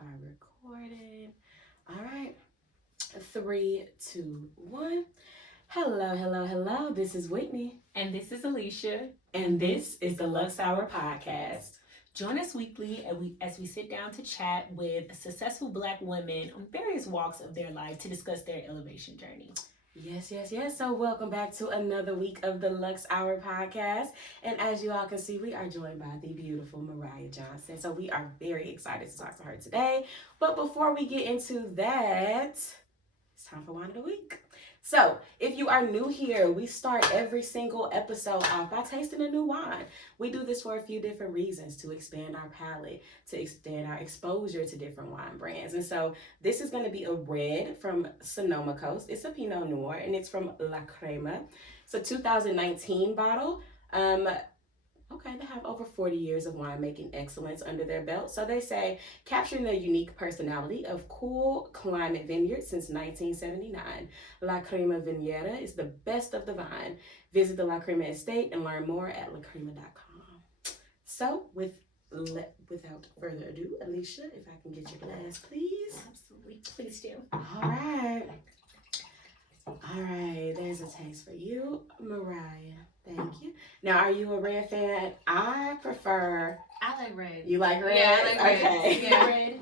are recording. All right. 3, 2, 1. Hello. This is Whitney. And this is Alicia. And this is the Luxe Hour Podcast. Join us weekly as we sit down to chat with successful Black women on various walks of their life to discuss their elevation journey. Yes. So welcome back to another week of the Luxe Hour Podcast. And as you all can see, we are joined by the beautiful Mariah Johnson. So we are very excited to talk to her today. But before we get into that, it's time for Wine of the Week. So, if you are new here, we start every single episode off by tasting a new wine. We do this for a few different reasons, to expand our palate, to expand our exposure to different wine brands. And so, this is going to be a red from Sonoma Coast. It's a Pinot Noir, and it's from La Crema. It's a 2019 bottle. They have over 40 years of winemaking excellence under their belt. So they say, capturing the unique personality of cool climate vineyards since 1979. La Crema Vineyera is the best of the vine. Visit the La Crema estate and learn more at lacrema.com. So without further ado, Alicia, if I can get your glass, please. Absolutely. Please do. All right, there's a taste for you, Mariah. Thank you. Now, are you a red fan? I like red. You like red? Yeah, I like red. Okay. Yeah, red.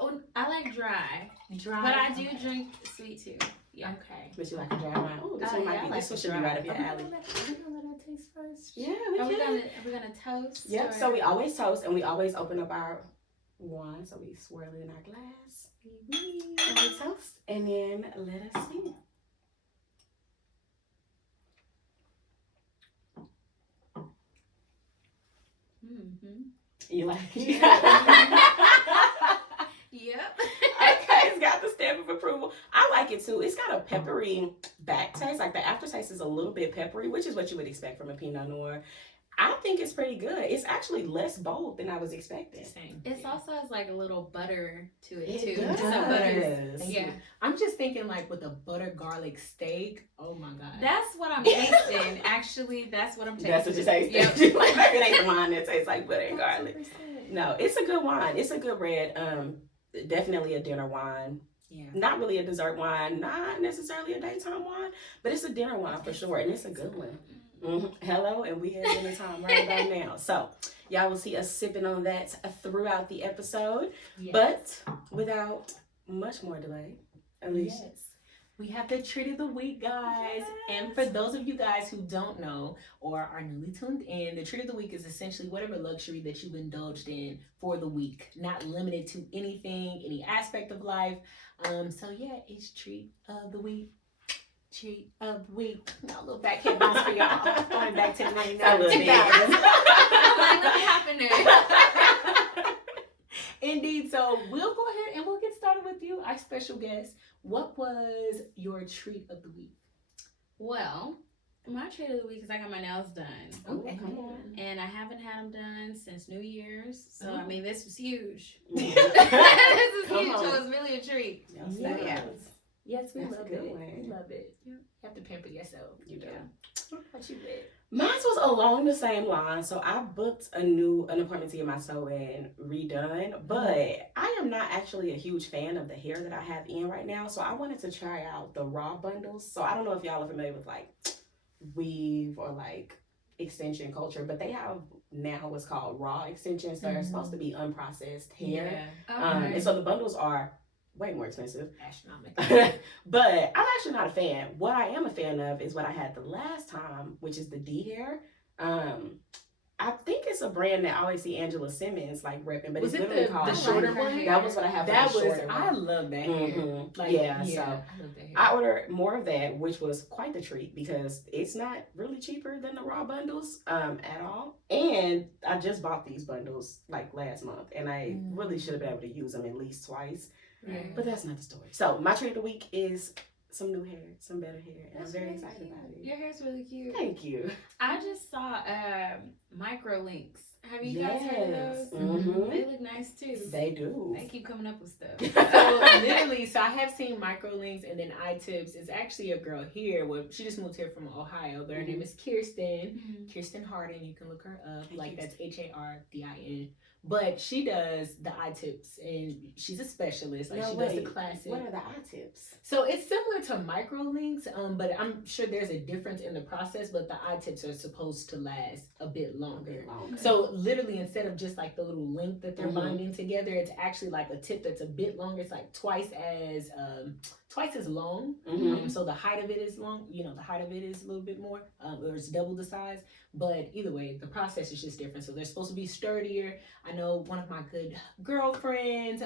Oh, I like dry. But I do drink sweet too. Yeah. Okay. But you like a dry wine? Oh, this one might be. This one should be right up your alley. We're gonna let that taste first. Yeah, Are we gonna toast? Yep. Or? So we always toast, and we always open up our wine. So we swirl it in our glass, and we toast, and then let us see. Mm-hmm. You like it? Yep. Okay, it's got the stamp of approval. I like it too. It's got a peppery back taste. Like the aftertaste is a little bit peppery, which is what you would expect from a Pinot Noir. I think it's pretty good. It's actually less bold than I was expecting. Same. It also has like a little butter to it too. Does. Some butter. Yeah. I'm just thinking like with a butter garlic steak. Oh my God. That's what I'm tasting. Actually, that's what I'm tasting. That's what you're tasting. Yep. Like it ain't the wine that tastes like butter and garlic. No, it's a good wine. It's a good red. Definitely a dinner wine. Yeah. Not really a dessert wine. Not necessarily a daytime wine, but it's a dinner wine for sure, and it's a good one. Mm-hmm. Hello, and we have dinner time right about now. So y'all will see us sipping on that throughout the episode. Yes. But without much more delay, Alicia. Yes. We have the treat of the week, guys. Yes. And for those of you guys who don't know or are newly tuned in, the treat of the week is essentially whatever luxury that you've indulged in for the week, not limited to anything, any aspect of life. So yeah, it's treat of the week. Treat of the week. Now a little back head bounce for y'all. Going back to the 99. Let me hop in there. Indeed. So we'll go ahead and we'll get started with you, our special guest. What was your treat of the week? Well, my treat of the week is I got my nails done. Okay, come on. And I haven't had them done since New Year's. So, I mean, this was huge. Mm-hmm. This is huge. So, it's really a treat. Yes, we That's love a good it. one. We love it. You have to pamper yourself. You do. What you did? Mine was along the same line. So I booked an appointment to get my sew-in redone, but I am not actually a huge fan of the hair that I have in right now. So I wanted to try out the raw bundles. So I don't know if y'all are familiar with like weave or like extension culture, but they have now what's called raw extensions. They're supposed to be unprocessed hair. Yeah. Okay. And so the bundles are way more expensive. Astronomical. But I'm actually not a fan. What I am a fan of is what I had the last time, which is the D hair. I think it's a brand that I always see Angela Simmons like repping, but Was it's it literally the called shorter one? That was what I have. That for the was. shorter I one. love that hair. Mm-hmm. Like, yeah. So I love that hair. I ordered more of that, which was quite the treat because it's not really cheaper than the raw bundles at all. And I just bought these bundles like last month, and I really should have been able to use them at least twice. But that's not the story. So my treat of the week is some new hair, some better hair, and I'm very excited about it. Your hair's really cute. Thank you. I just saw micro links. Have you guys heard of those? Mm-hmm. They look nice too. They do. They keep coming up with stuff. So literally, so I have seen microlinks and then iTips. It's actually a girl here. Well, she just moved here from Ohio, but her name is Kirsten. Kirsten Hardin. You can look her up. Like that's Hardin. But she does the iTips and she's a specialist. Like she does the classic. What are the iTips? So it's similar to microlinks, but I'm sure there's a difference in the process. But the iTips are supposed to last a bit longer. So literally, instead of just like the little link that they're binding together, it's actually like a tip that's a bit longer. It's like twice as long. So the height of it is long. You know, the height of it is a little bit more, or it's double the size. But either way, the process is just different. So they're supposed to be sturdier. I know one of my good girlfriends,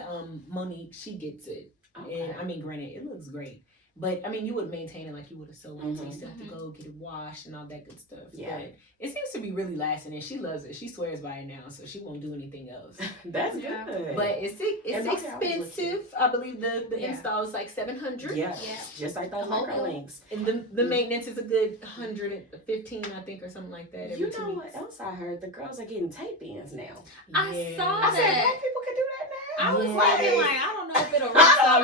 Monique, she gets it. Okay. And I mean, granted, it looks great. But I mean, you would maintain it like you would a sew-on, so you still have to go get it washed and all that good stuff. Yeah. But it seems to be really lasting, and she loves it. She swears by it now, so she won't do anything else. That's good. But it's expensive. I believe the install is like $700. Yeah. Just like those microlinks. And the maintenance is a good $115, I think, or something like that. You know what else I heard? The girls are getting tape ins now. I saw I that. said black people can do that now. I was thinking like, I don't know if it'll work so now.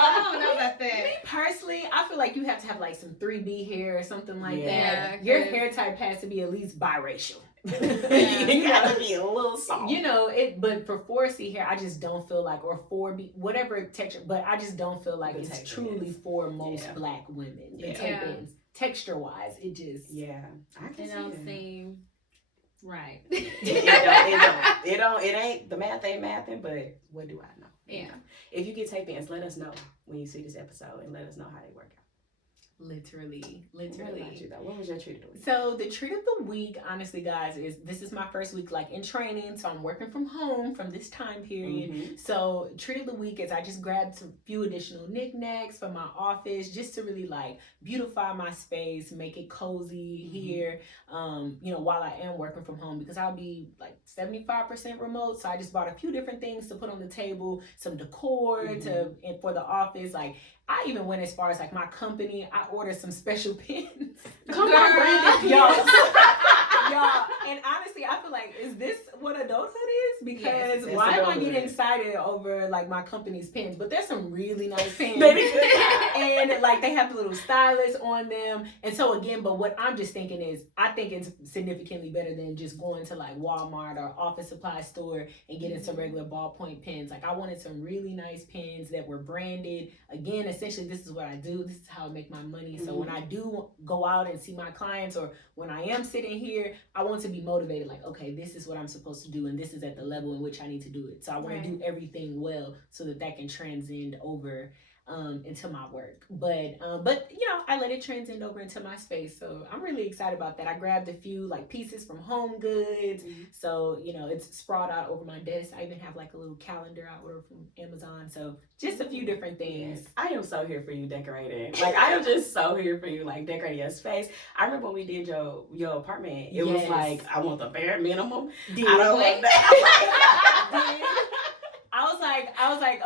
I don't know about that. Me personally, I feel like you have to have like some 3B hair or something like that. Yeah, Your hair type has to be at least biracial. You gotta be a little soft. You know it, but for 4C hair, I just don't feel like, or 4B, whatever texture, but I just don't feel like it's truly for most black women. The tape ends, texture wise, it just I can it don't seem right. It ain't the math ain't mathing, but what do I know? Yeah. If you get tape ins, let us know when you see this episode and let us know how they work out. Literally. What about you though? What was your treat of the week? So the treat of the week, honestly, guys, this is my first week like in training, so I'm working from home from this time period. So treat of the week is I just grabbed some few additional knickknacks for my office just to really like beautify my space, make it cozy here. You know, while I am working from home, because I'll be like 75% remote. So I just bought a few different things to put on the table, some decor and for the office. Like I even went as far as like my company, I ordered some special pins. Come on, Brandon. Y'all, and honestly, I feel like, is this what adulthood is? Because why am I getting excited over like my company's pins? But there's some really nice pins. And like they have the little stylus on them. And so again, but what I'm just thinking is, I think it's significantly better than just going to like Walmart or office supply store and getting some regular ballpoint pens. Like I wanted some really nice pens that were branded. Again, essentially, this is what I do. This is how I make my money. So when I do go out and see my clients, or when I am sitting here, I want to be motivated. Like, okay, this is what I'm supposed to do, and this is at the level in which I need to do it. So I want to do everything well so that can transcend over into my work. But you know, I let it transcend over into my space. So I'm really excited about that. I grabbed a few like pieces from Home Goods. So, you know, it's sprawled out over my desk. I even have like a little calendar I ordered from Amazon. So just a few different things. I am so here for you decorating. Like I am just so here for you, like decorating your space. I remember when we did your apartment. It was like, I want the bare minimum. I don't want that. I was like,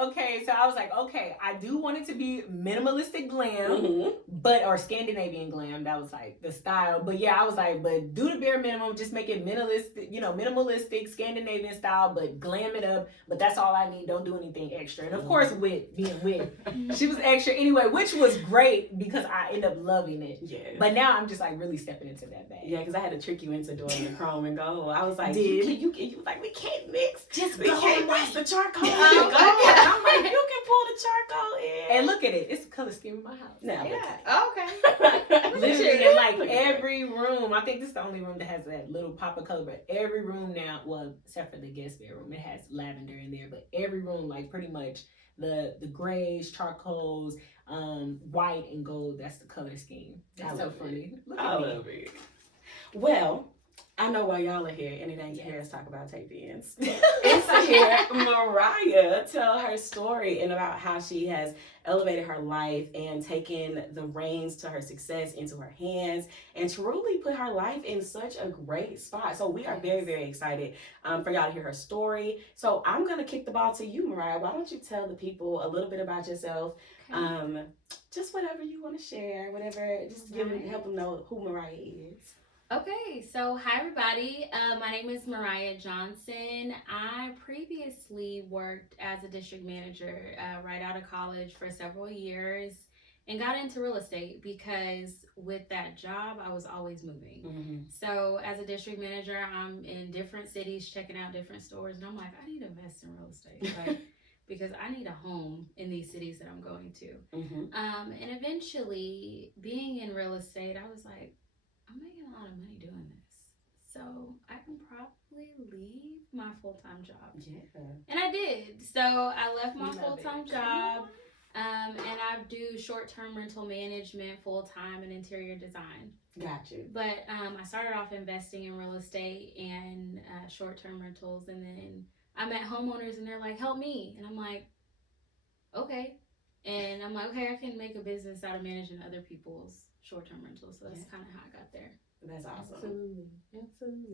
okay, I do want it to be minimalistic glam, or Scandinavian glam. That was like the style. But yeah, I was like, but do the bare minimum, just make it minimalistic Scandinavian style, but glam it up. But that's all I need. Don't do anything extra. And of course, being she was extra anyway, which was great because I ended up loving it. Yeah. But now I'm just like really stepping into that bag. Yeah, because I had to trick you into doing the chrome and gold. I was like, you was like, we can't mix. We can't mix the charcoal. I'm like, you can pull the charcoal in. And look at it. It's the color scheme in my house. Now, okay. Literally, in like every room. I think this is the only room that has that little pop of color. But every room now, well, except for the guest bedroom, it has lavender in there. But every room, like pretty much the grays, charcoals, white and gold. That's the color scheme. That's so funny. I love it. Well, I know why y'all are here, and it ain't to hear Yes. us talk about tape ends. It's to hear Mariah tell her story and about how she has elevated her life and taken the reins to her success into her hands and truly put her life in such a great spot. So we are very, very excited for y'all to hear her story. So I'm going to kick the ball to you, Mariah. Why don't you tell the people a little bit about yourself? Okay. Just whatever you want to share, whatever, just help them know who Mariah is. Okay, so hi everybody. My name is Mariah Johnson. I previously worked as a district manager right out of college for several years and got into real estate because with that job, I was always moving. Mm-hmm. So as a district manager, I'm in different cities checking out different stores, and I'm like, I need to invest in real estate. Like, because I need a home in these cities that I'm going to. Mm-hmm. And eventually, being in real estate, I was like, I'm making a lot of money doing this, so I can probably leave my full-time job. Yeah. And I did. So I left my We love full-time it. job, and I do short-term rental management full-time and interior design. Got you. But I started off investing in real estate and short-term rentals, and then I met homeowners, and they're like, "Help me," and I'm like, "Okay." And I'm like, okay, I can make a business out of managing other people's short-term rentals. So that's kind of how I got there. That's awesome. Absolutely.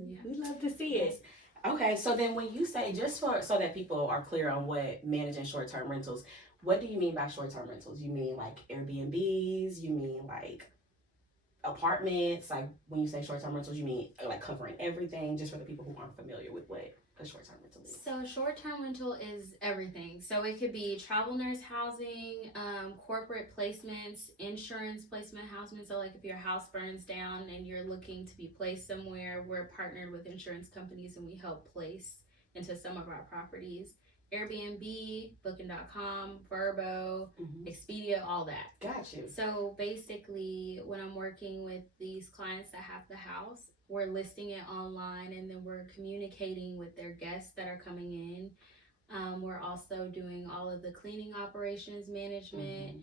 Yeah. We love to see it. Okay, so then when you say, just for so that people are clear on what managing short-term rentals, what do you mean by short-term rentals? You mean like Airbnbs? You mean like apartments? Like when you say short-term rentals, you mean like covering everything? Just for the people who aren't familiar with what a short-term rental is. So short-term rental is everything. So it could be travel nurse housing, corporate placements, insurance placement housing. So like if your house burns down and you're looking to be placed somewhere, we're partnered with insurance companies and we help place into some of our properties. Airbnb, Booking.com, Vrbo, Expedia, all that. Got you. So basically, when I'm working with these clients that have the house, we're listing it online and then we're communicating with their guests that are coming in. We're also doing all of the cleaning operations management,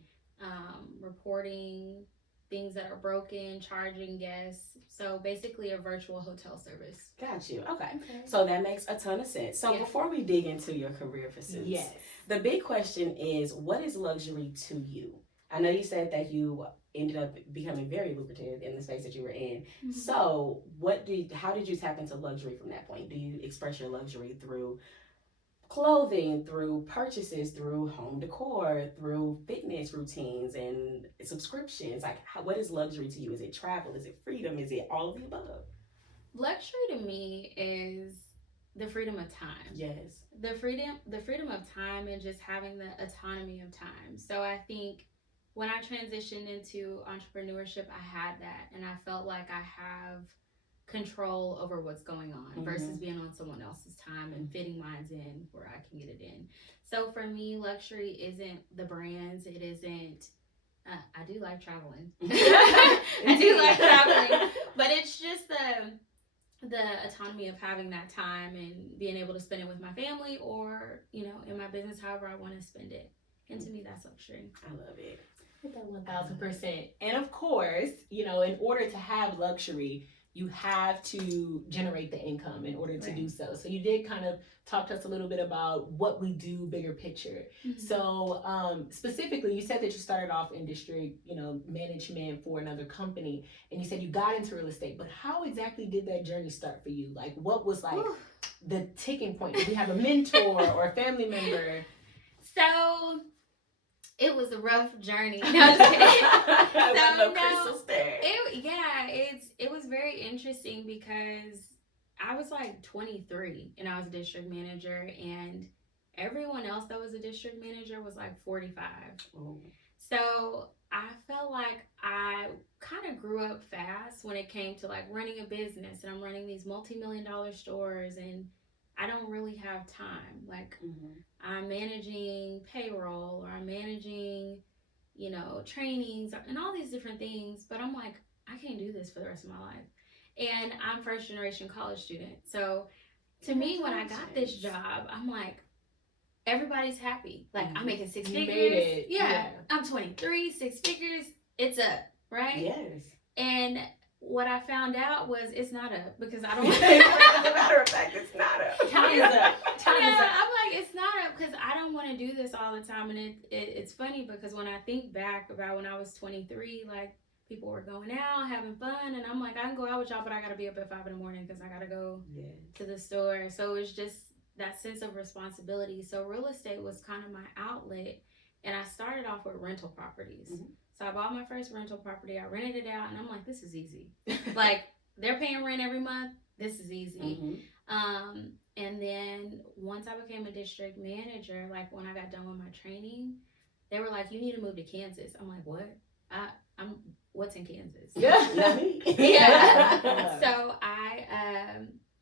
reporting things that are broken, charging guests. So basically a virtual hotel service. Got you. Okay. So that makes a ton of sense. So before we dig into your career pursuits, the big question is, what is luxury to you? I know you said that you ended up becoming very lucrative in the space that you were in. Mm-hmm. So how did you tap into luxury from that point? Do you express your luxury through clothing, through purchases, through home decor, through fitness routines and subscriptions? Like, what is luxury to you? Is it travel? Is it freedom? Is it all of the above? Luxury to me is the freedom of time. Yes. The freedom of time and just having the autonomy of time. So I think when I transitioned into entrepreneurship, I had that, and I felt like I have control over what's going on versus being on someone else's time and fitting mine in where I can get it in. So for me, luxury isn't the brands. It isn't. I do like traveling. I do like traveling, but it's just the autonomy of having that time and being able to spend it with my family or in my business, however I want to spend it. And to me, that's luxury. I love it. 1,000%. And of course, in order to have luxury, you have to generate the income in order to do so. So you did kind of talk to us a little bit about what we do, bigger picture. So specifically, you said that you started off in district, management for another company, and you said you got into real estate. But how exactly did that journey start for you? Like, what was like the ticking point? Did you have a mentor or a family member? So it was a rough journey. No, I'm just kidding. It was very interesting because I was like 23 and I was a district manager, and everyone else that was a district manager was like 45. Oh. So I felt like I kind of grew up fast when it came to like running a business, and I'm running these multi-million-dollar stores, and I don't really have time. Like I'm managing payroll, or I'm managing, trainings and all these different things. But I'm like, I can't do this for the rest of my life. And I'm first generation college student. So to me, when I got this job, I'm like, everybody's happy. Like I'm making six figures. Made it. Yeah. I'm 23, 6 figures. It's up, right? Yes. And what I found out was it's not up because I don't. As a matter of fact, it's not up. Time is up. Time is up. I'm like, it's not up because I don't want to do this all the time. And it's funny because when I think back about when I was 23, like people were going out, having fun. And I'm like, I can go out with y'all, but I got to be up at 5 a.m. because I got to go to the store. So it's just that sense of responsibility. So real estate was kind of my outlet. And I started off with rental properties. Mm-hmm. So I bought my first rental property. I rented it out, and I'm like, this is easy. Like, they're paying rent every month. This is easy. Mm-hmm. And then once I became a district manager, like when I got done with my training, they were like, you need to move to Kansas. I'm like, what? I'm what's in Kansas? Yeah. So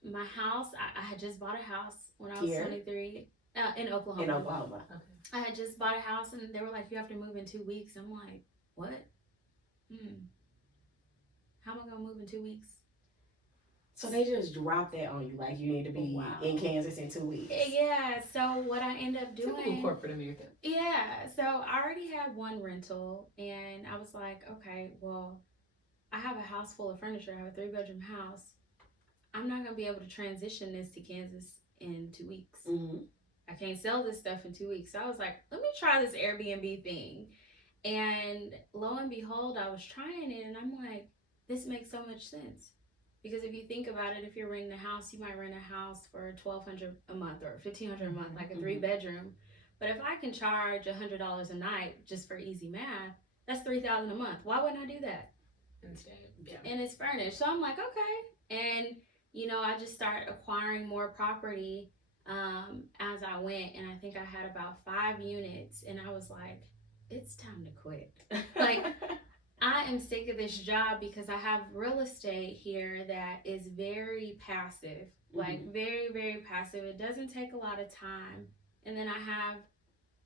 my house, I had just bought a house when I was 23 in Oklahoma. In Oklahoma. Okay. I had just bought a house, and they were like, you have to move in 2 weeks. I'm like, what? How am I gonna move in 2 weeks? So they just dropped that on you, like you need to be in Kansas in 2 weeks. Yeah. So what I ended up doing, typical corporate America. Yeah. So I already had one rental, and I was like, okay, well, I have a house full of furniture. I have a 3-bedroom house. I'm not gonna be able to transition this to Kansas in 2 weeks. Mm-hmm. I can't sell this stuff in 2 weeks. So I was like, let me try this Airbnb thing. And lo and behold, I was trying it, and I'm like, this makes so much sense. Because if you think about it, if you're renting a house, you might rent a house for $1,200 a month or $1,500 a month, like a 3-bedroom. But if I can charge $100 a night just for easy math, that's $3,000 a month. Why wouldn't I do that? Instead, yeah. And it's furnished. So I'm like, okay. And, I just started acquiring more property as I went. And I think I had about 5 units. And I was like, it's time to quit. Like, I am sick of this job because I have real estate here that is very passive, like very, very passive. It doesn't take a lot of time. And then I have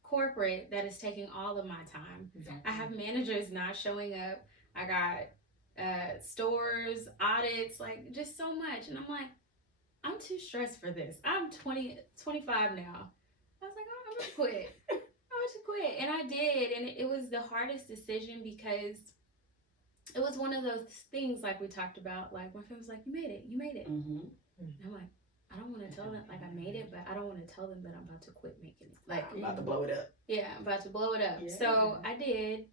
corporate that is taking all of my time. Exactly. I have managers not showing up. I got stores, audits, like just so much. And I'm like, I'm too stressed for this. I'm 25 now. I was like, oh, I'm gonna quit. Quit. And I did. And it was the hardest decision because it was one of those things like we talked about, like my friend was like, you made it. Mm-hmm. And I'm like, I don't want to tell them, like I made it, but I don't want to tell them that I'm about to quit making it. Like I'm about to blow it up. Yeah, I'm about to blow it up. Yeah. So I did,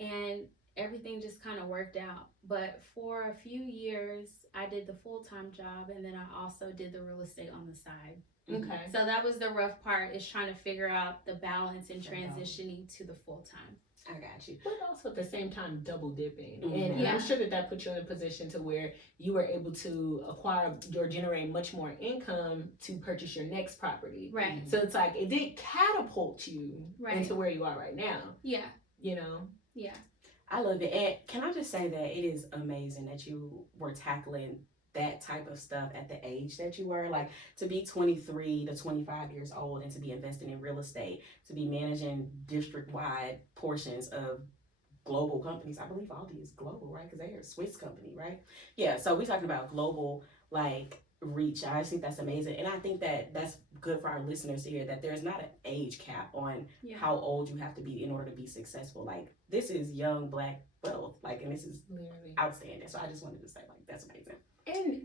and everything just kind of worked out. But for a few years, I did the full-time job, and then I also did the real estate on the side. Okay. So that was the rough part, is trying to figure out the balance and transitioning to the full-time. I got you. But also at the same time, double dipping. Mm-hmm. And I'm sure that put you in a position to where you were able to acquire or generate much more income to purchase your next property. Right. So it's like, it did catapult you into where you are right now. Yeah. Yeah. I love it. And can I just say that it is amazing that you were tackling that type of stuff at the age that you were, like to be 23 to 25 years old and to be investing in real estate, to be managing district-wide portions of global companies. I believe Aldi is global, right? Because they're a Swiss company, right? Yeah, so we're talking about global, like, reach. I just think that's amazing. And I think that that's good for our listeners to hear that there's not an age cap on how old you have to be in order to be successful. Like, this is young Black wealth, like, and this is outstanding. So I just wanted to say, like, that's amazing.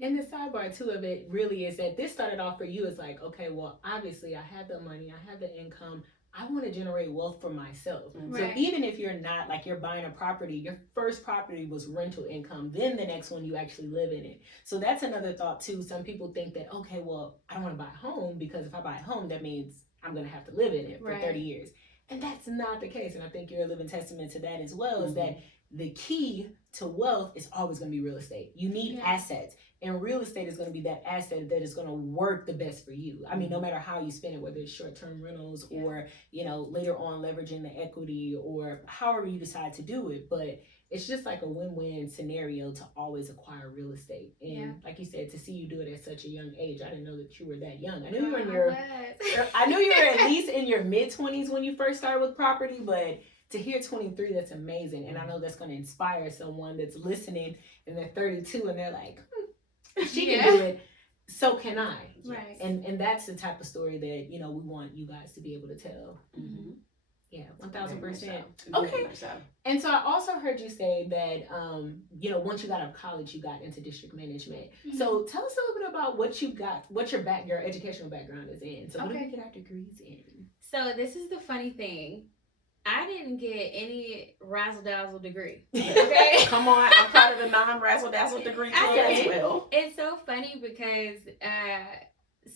And the sidebar too of it really is that this started off for you as like, okay, well, obviously I have the money, I have the income, I want to generate wealth for myself. Mm-hmm. So even if you're not like you're buying a property, your first property was rental income, then the next one you actually live in it. So that's another thought too. Some people think that, okay, well, I don't want to buy a home because if I buy a home, that means I'm going to have to live in it for 30 years. And that's not the case. And I think you're a living testament to that as well, is that the key to wealth is always going to be real estate. You need assets, and real estate is going to be that asset that is going to work the best for you. I mean, no matter how you spend it, whether it's short-term rentals or, later on leveraging the equity or however you decide to do it. But it's just like a win-win scenario to always acquire real estate. And like you said, to see you do it at such a young age, I didn't know that you were that young. I knew you were I knew you were at least in your mid-20s when you first started with property, but to hear 23, that's amazing. And I know that's going to inspire someone that's listening and they're 32 and they're like, if she can do it, so can I. Right. And that's the type of story that, we want you guys to be able to tell. Mm-hmm. Yeah, Very much 1000%. so. Okay. Very much so. And so I also heard you say that, once you got out of college, you got into district management. Mhm. So tell us a little bit about what you got, what your educational background is in. So what did Okay. we get our degrees in? So this is the funny thing. I didn't get any razzle dazzle degree. Okay, come on. I'm proud of the non-razzle dazzle degree club as well. It's so funny because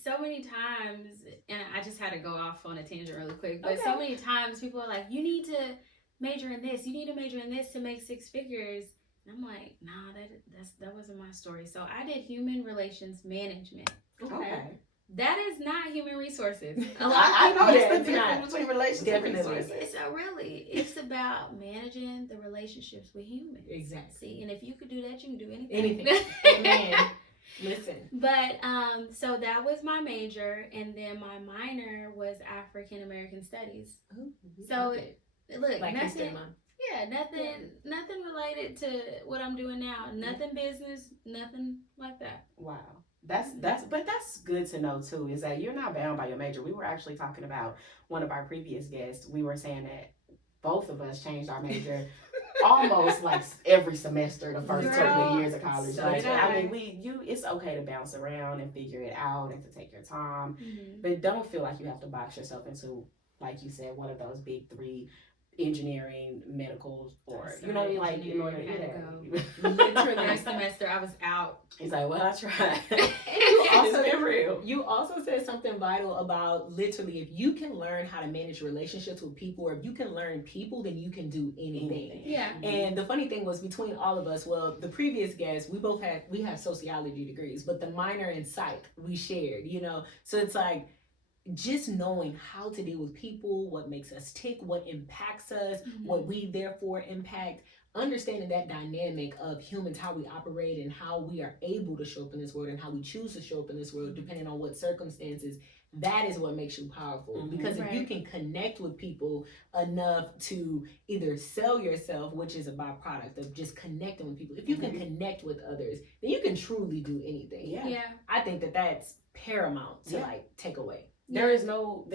so many times, and I just had to go off on a tangent really quick, but so many times people are like, you need to major in this, you need to major in this to make six figures. And I'm like, nah, that wasn't my story. So I did human relations management. Okay. That is not human resources. I know Yeah, it's the difference between relations and resources. It's about managing the relationships with humans. Exactly. See, and if you could do that, you can do anything. Anything. Amen. Listen. But so that was my major, and then my minor was African American Studies. Ooh, So look, like history nothing. month. Yeah, nothing related to what I'm doing now. Nothing business, nothing like that. Wow. That's good to know too, is that you're not bound by your major. We were actually talking about one of our previous guests. We were saying that both of us changed our major almost like every semester the first couple of years of college. So But did I I. mean, it's okay to bounce around and figure it out and to take your time. Mm-hmm. But don't feel like you have to box yourself into, like you said, one of those big three: engineering, medical, or like in order. Literally, next semester I was out. He's like, well, I tried. Also, It's been real. You also said something vital about literally, if you can learn how to manage relationships with people, or if you can learn people, then you can do anything. Yeah. And the funny thing was, between all of us, well, the previous guests, we have sociology degrees, but the minor in psych we shared, so it's like, just knowing how to deal with people, what makes us tick, what impacts us, what we therefore impact, understanding that dynamic of humans, how we operate and how we are able to show up in this world and how we choose to show up in this world depending on what circumstances, that is what makes you powerful. Because if you can connect with people enough to either sell yourself, which is a byproduct of just connecting with people, if you can connect with others, then you can truly do anything. Yeah. I think that that's paramount to like take away. There is no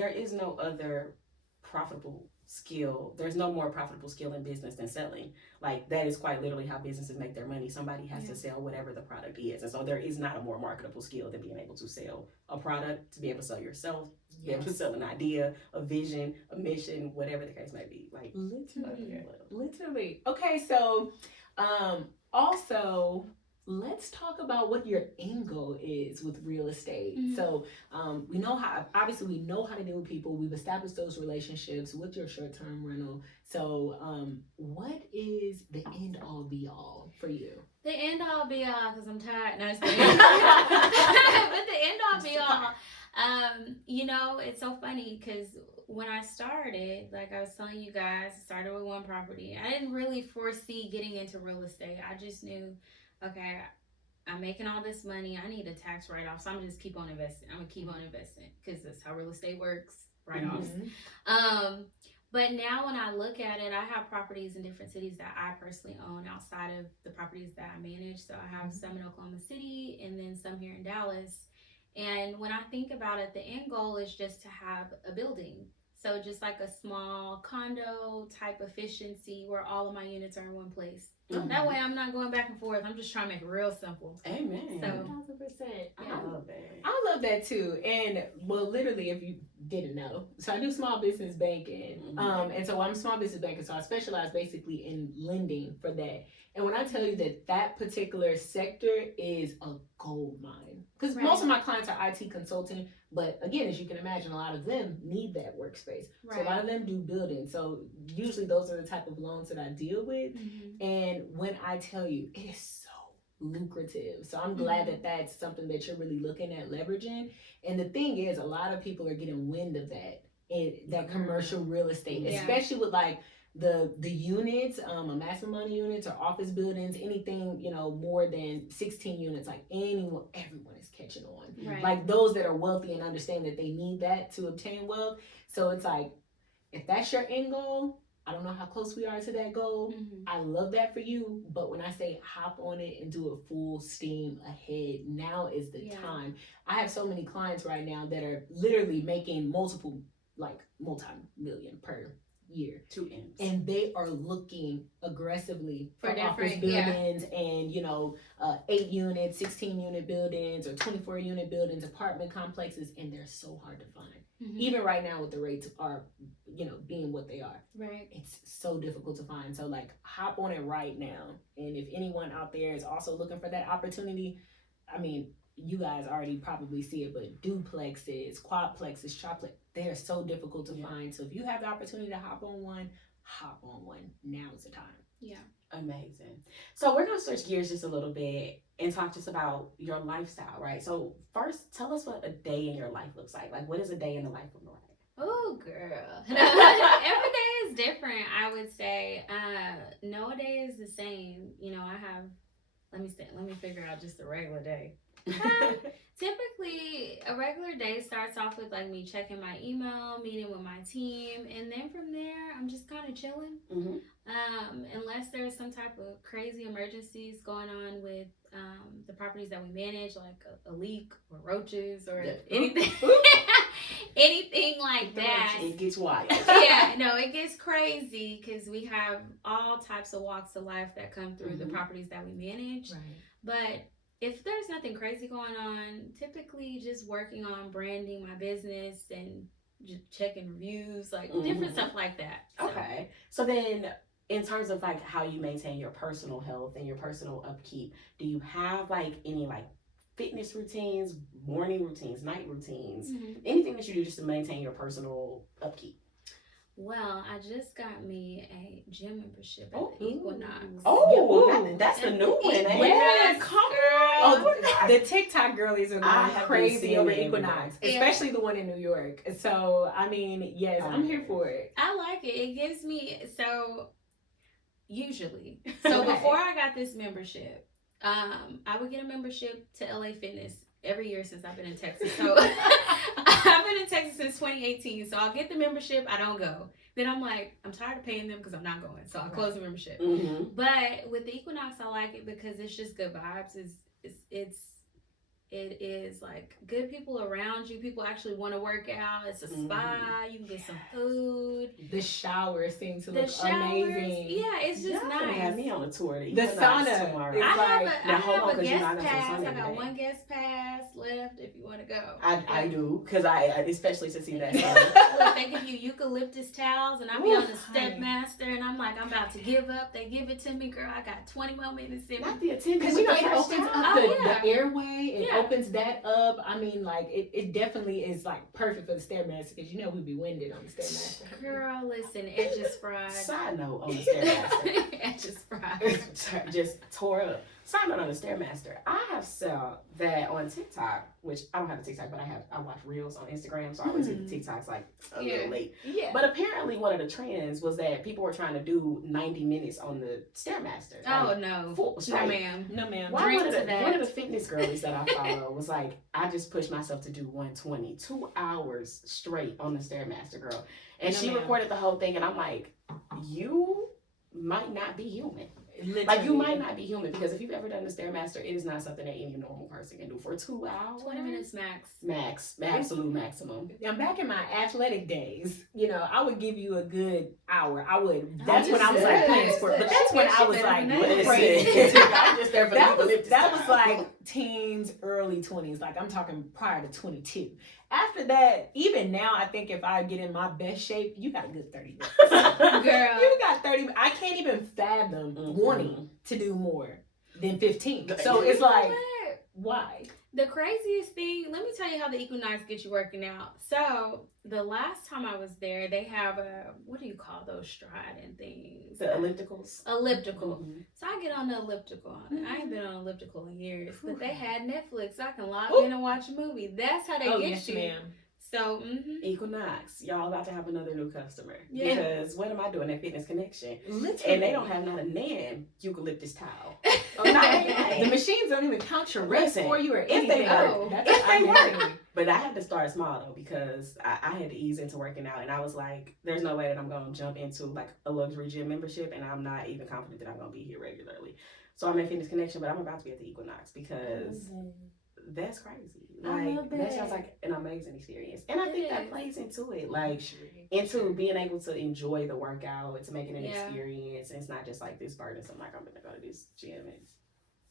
other profitable skill. There's no more profitable skill in business than selling. Like, that is quite literally how businesses make their money. Somebody has to sell whatever the product is. And so there is not a more marketable skill than being able to sell a product, to be able to sell yourself, to be able to sell an idea, a vision, a mission, whatever the case may be. Like, literally. Okay, so also, let's talk about what your end goal is with real estate. So we know how to deal with people. We've established those relationships with your short-term rental. So what is the end all be all for you? The end all be all, because I'm tired. No, just kidding. But the end all be all, it's so funny because when I started, like I was telling you guys, I started with one property. I didn't really foresee getting into real estate. I just knew, okay, I'm making all this money. I need a tax write-off, so I'm just keep on investing. I'm gonna keep on investing because that's how real estate works. Write-offs. But now when I look at it, I have properties in different cities that I personally own outside of the properties that I manage. So I have some in Oklahoma City and then some here in Dallas. And when I think about it, the end goal is just to have a building. So just like a small condo type efficiency where all of my units are in one place. That way I'm not going back and forth. I'm just trying to make it real simple. Amen. So 1,000%. I love that. I love that too. And well, literally, if you didn't know, so I do small business banking. And so I'm a small business banker. So I specialize basically in lending for that. And when I tell you that particular sector is a gold mine, because most of my clients are IT consulting, but again, as you can imagine, a lot of them need that workspace. So a lot of them do building. So usually those are the type of loans that I deal with. And when I tell you, it is so lucrative. So I'm glad that that's something that you're really looking at leveraging. And the thing is, a lot of people are getting wind of that, and that commercial real estate, especially with like the units, a maximum amount of units or office buildings, anything, more than 16 units, like everyone is catching on. Like those that are wealthy and understand that they need that to obtain wealth. So it's like, if that's your end goal, I don't know how close we are to that goal. I love that for you. But when I say hop on it and do it full steam ahead, now is the time. I have so many clients right now that are literally making multi-million per year. 2 M's. And they are looking aggressively for office different buildings and, 8-unit, 16-unit buildings or 24-unit buildings, apartment complexes, and they're so hard to find. Mhm. Even right now with the rates are, being what they are. Right. It's so difficult to find. So like hop on it right now. And if anyone out there is also looking for that opportunity, I mean, you guys already probably see it, but duplexes, quadplexes, triplex, they are so difficult to find. So if you have the opportunity to hop on one. Now is the time. Yeah. Amazing. So we're gonna switch gears just a little bit and talk just about your lifestyle, right? So first, tell us what a day in your life looks like. Like, what is a day in the life of Mariah? Oh, girl. Every day is different, I would say. No day is the same. I have, let me figure out just a regular day. Typically, a regular day starts off with like me checking my email, meeting with my team, and then from there, I'm just kind of chilling. Mm-hmm. Unless there's some type of crazy emergencies going on with the properties that we manage, like a leak or roaches or anything, anything like that. It gets wild. Yeah, no, it gets crazy because we have all types of walks of life that come through the properties that we manage. Right. But if there's nothing crazy going on, typically just working on branding my business and just checking reviews, like different stuff like that. Okay. So then, in terms of like how you maintain your personal health and your personal upkeep, do you have like any like fitness routines, morning routines, night routines, anything that you do just to maintain your personal upkeep? Well, I just got me a gym membership at the Equinox. Oh, that's the new one. Yes, come on. Oh, the TikTok girlies are going crazy over it Equinox, especially the one in New York. So, I mean, yes, I'm here for it. I like it. It gives me, usually. So before I got this membership, I would get a membership to LA Fitness every year since I've been in Texas. So I've been in Texas since 2018. So I'll get the membership. I don't go. Then I'm like, I'm tired of paying them because I'm not going. So I'll close the membership. Mm-hmm. But with the Equinox, I like it because it's just good vibes. It is like good people around you. People actually want to work out. It's a spa. You can get some food. The showers seem to look amazing. Yeah, it's just nice. Have me on a tour. The sauna tomorrow. I have a guest pass. I got one guest pass left if you want to go. I do, because I especially to see that. Look, they give you eucalyptus towels, and I be on the Stepmaster, and I'm like, I'm about to give up. They give it to me, girl. I got 20 more minutes in me. Not the attendant. Because it opens up the airway. It opens that up. I mean, like, it definitely is like perfect for the Stairmaster because we'd be winded on the Stairmaster. Girl, listen, it just fried. Side note on the Stairmaster. It just fried. Just tore up. Side note on the Stairmaster. I have saw that on TikTok, which I don't have a TikTok, but I watch Reels on Instagram, so I always get the TikToks like a little late. Yeah. But apparently one of the trends was that people were trying to do 90 minutes on the Stairmaster. Oh, no. No, ma'am. No, ma'am. One of the fitness girlies that I follow was like, I just pushed myself to do 120, 2 hours straight on the Stairmaster, girl. And she recorded the whole thing, and I'm like, you might not be human. Literally. Like, you might not be human, because if you've ever done the Stairmaster, it is not something that any normal person can do for 2 hours. 20 minutes max. Max. Absolute maximum. Now, back in my athletic days, I would give you a good hour. I would. That's when I was like playing sport. But that's when I was like crazy. I'm just there for that was like teens, early 20s. Like, I'm talking prior to 22. After that, even now, I think if I get in my best shape, you got a good 30 minutes. Girl. You got 30. I can't even fathom wanting to do more than 15. So it's like, why? The craziest thing, let me tell you how the Equinox gets you working out. So the last time I was there, they have what do you call those striding things? The ellipticals. Elliptical. Mm-hmm. So I get on the elliptical. I ain't been on elliptical in years, but they had Netflix. So I can log in and watch a movie. That's how they get you. Ma'am. So, Equinox, y'all about to have another new customer. Yeah. Because what am I doing at Fitness Connection? Literally. And they don't have not a nan eucalyptus towel. The machines don't even count your reps for you or anything. But I had to start small though, because I had to ease into working out, and I was like, there's no way that I'm going to jump into like a luxury gym membership, and I'm not even confident that I'm going to be here regularly. So I'm at Fitness Connection, but I'm about to be at the Equinox because That's crazy. I love that sounds that. like an amazing experience. And I think It that is. plays into it. Like, into being able to enjoy the workout, to make it an experience. And it's not just like this burdensome, like I'm gonna go to this gym and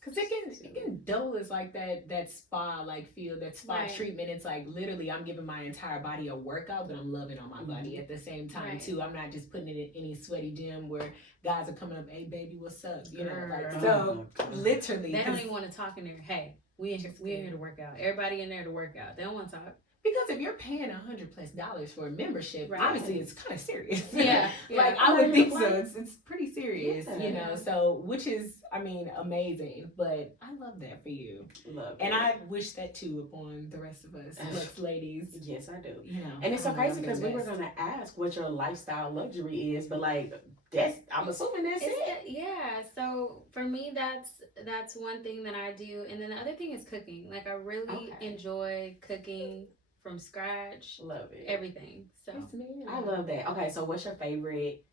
Cause it can dull as like that spa like feel, that spa treatment. It's like literally I'm giving my entire body a workout, but I'm loving on my body at the same time too. I'm not just putting it in any sweaty gym where guys are coming up, hey baby, what's up? You know, like, so literally they don't even want to talk in there. Hey, we in here to work out. Everybody in there to work out. They don't want to talk. Because if you're paying $100+ for a membership, obviously it's kind of serious. Yeah. Like I would think so. It's pretty serious, you know. So which is, I mean, amazing. But I love that for you. And I wish that too upon the rest of us, Luxe Ladies. Yes, I do. You know, and it's so crazy because we were gonna ask what your lifestyle luxury is, but like I'm assuming that's it. Yeah. So for me, that's one thing that I do, and then the other thing is cooking. Like I really enjoy cooking. From scratch, love it. Everything. So I love that. Okay, so what's your favorite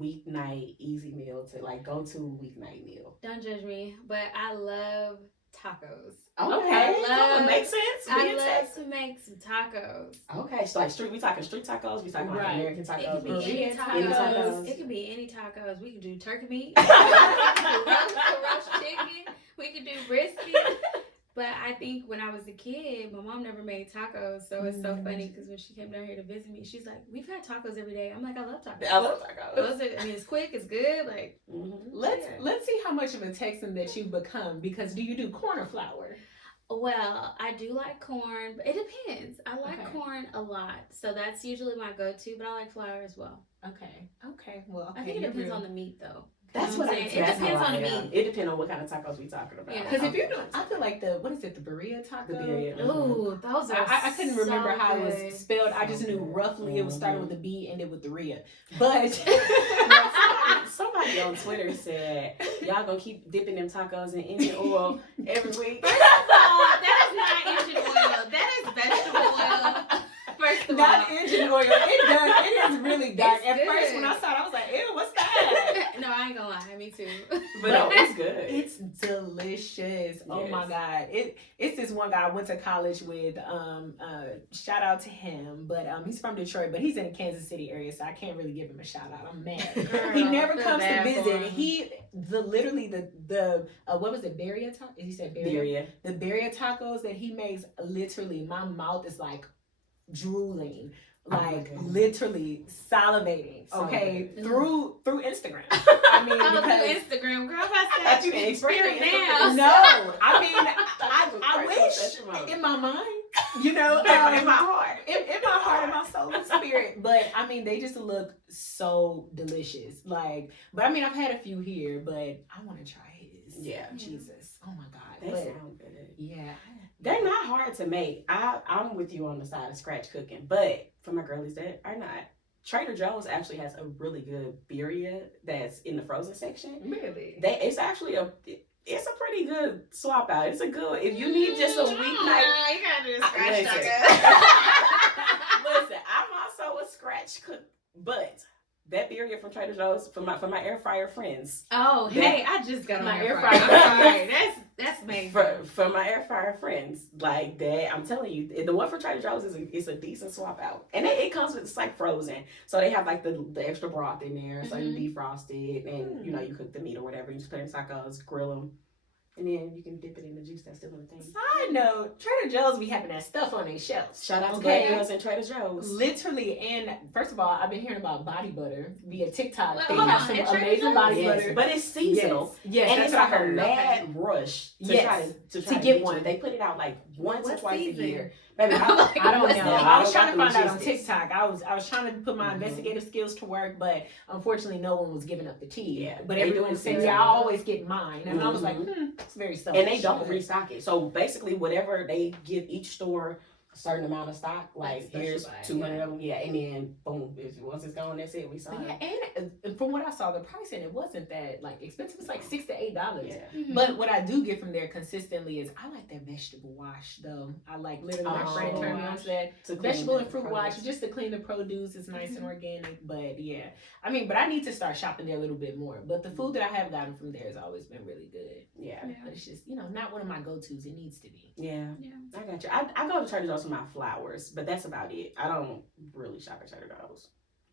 weeknight easy meal to like go to weeknight meal? Don't judge me, but I love tacos. Okay, makes sense. I love to make some tacos. Okay, so like we talking street tacos, we talking about American tacos. It could be any tacos. It could be any tacos. We could do turkey meat. We could do roast chicken. We could do brisket. But I think when I was a kid, my mom never made tacos, so it's so funny because when she came down here to visit me, she's like, "We've had tacos every day." I'm like, "I love tacos. I love tacos. I mean, it's quick, it's good. Like, let's see how much of a Texan that you've become. Because do you do corn or flour? Well, I do like corn, but it depends. I like corn a lot, so that's usually my go-to. But I like flour as well. Okay. Well, I think it depends on the meat, though. That's what it depends on the meat. It depends on what kind of tacos we talking about. Because if you're doing, I feel like the birria taco. The birria. Ooh, those are. I couldn't remember how it was spelled. I just knew roughly it was started with a B, ended with the Ria. But somebody on Twitter said y'all gonna keep dipping them tacos in Indian oil every week. First of all, that is not engine oil. That is vegetable oil. First of not all, engine oil. It is really dark. At first, when I saw it, I was like, "Ew, what's that?" No, I ain't gonna lie. Me too. But no, it's good. It's delicious. Oh my God. It's this one guy I went to college with. Shout out to him. But he's from Detroit, but he's in the Kansas City area, so I can't really give him a shout out. I'm mad. Girl, he never comes to visit. Literally the what was it? Birria taco? He said birria. The birria tacos that he makes, literally my mouth is like drooling. Like literally salivating, through Instagram. I mean, because Instagram, girl, I said you can experience now. No, I mean, I wish in my mind, you know, in my heart, in my heart, in my soul and spirit. But I mean, they just look so delicious. Like, but I mean, I've had a few here, but I want to try his. Yeah, Jesus, oh my God, they sound good. Yeah. They're not hard to make. I'm with you on the side of scratch cooking, but for my girlies that are not, Trader Joe's actually has a really good birria that's in the frozen section. Really? It's actually it's a pretty good swap out. It's a good, if you need just a weeknight. You gotta do scratch Listen, I'm also a scratch cook, but that birria from Trader Joe's for my air fryer friends. Oh, hey, I just got my on air fryer. Sorry, that's amazing. For my air fryer friends, like that, I'm telling you, the one for Trader Joe's is a decent swap out, and it comes with, it's like frozen, so they have like the extra broth in there, so you defrost it, and you know you cook the meat or whatever, you just put it in tacos, grill them. And then you can dip it in the juice that's still in the thing. Side note, Trader Joe's be having that stuff on their shelves. Shout out to Black Girls and Trader Joe's. Literally, and first of all, I've been hearing about body butter via TikTok. Well, they have some amazing body butter. But it's seasonal. Yes, and that's it's what like I heard. a mad rush to try to get one. They put it out like once or twice season? a year. Baby, I don't know. I was trying to find out on logistics. TikTok. I was trying to put my investigative skills to work, but unfortunately, no one was giving up the tea. Yeah, but everyone said, "Yeah, I always get mine," and I was like, "It's very selfish." And they don't restock it. So basically, whatever they give each store certain amount of stock, like here's special buy, 200 of them, and then boom, once it's gone, that's it. We saw But it. yeah, and from what I saw, the pricing, it wasn't that like expensive. It's like $6 to $8. Yeah. Mhm. But what I do get from there consistently is I like their vegetable wash though. I like literally my friend turned me on to that. To clean Vegetable the and fruit wash produce. just to clean the produce. It's nice and organic. But yeah, I mean, but I need to start shopping there a little bit more. But the food that I have gotten from there has always been really good. Yeah. But it's just, not one of my go-tos. It needs to be. Yeah. Yeah. I got you. I go to Trader Joe's for my flowers, but that's about it. I don't really shop at Trader Joe's.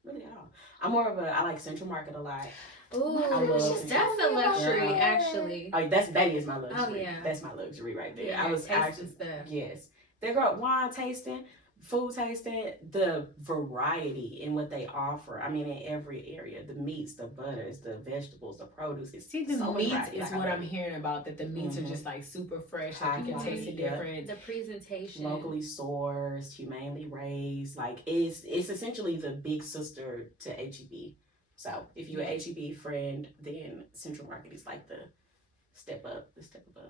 Really at all. I'm more of I like Central Market a lot. Ooh, I love that's a luxury, Girl. actually. Like that is my luxury. Oh, yeah. That's my luxury right there. Yeah, I was taste actually the stuff. yes. They got wine tasting, food tasting, the variety in what they offer. I mean, in every area, the meats, the butters, the vegetables, the produce. It's See, the so much meats variety. is Like, I what love I'm it. hearing about, that the meats are just like super fresh. Like you can High taste the quality, yeah. difference. The presentation. Locally sourced, humanely raised. Like it's essentially the big sister to HEB. So if you're a HEB friend, then Central Market is like the step above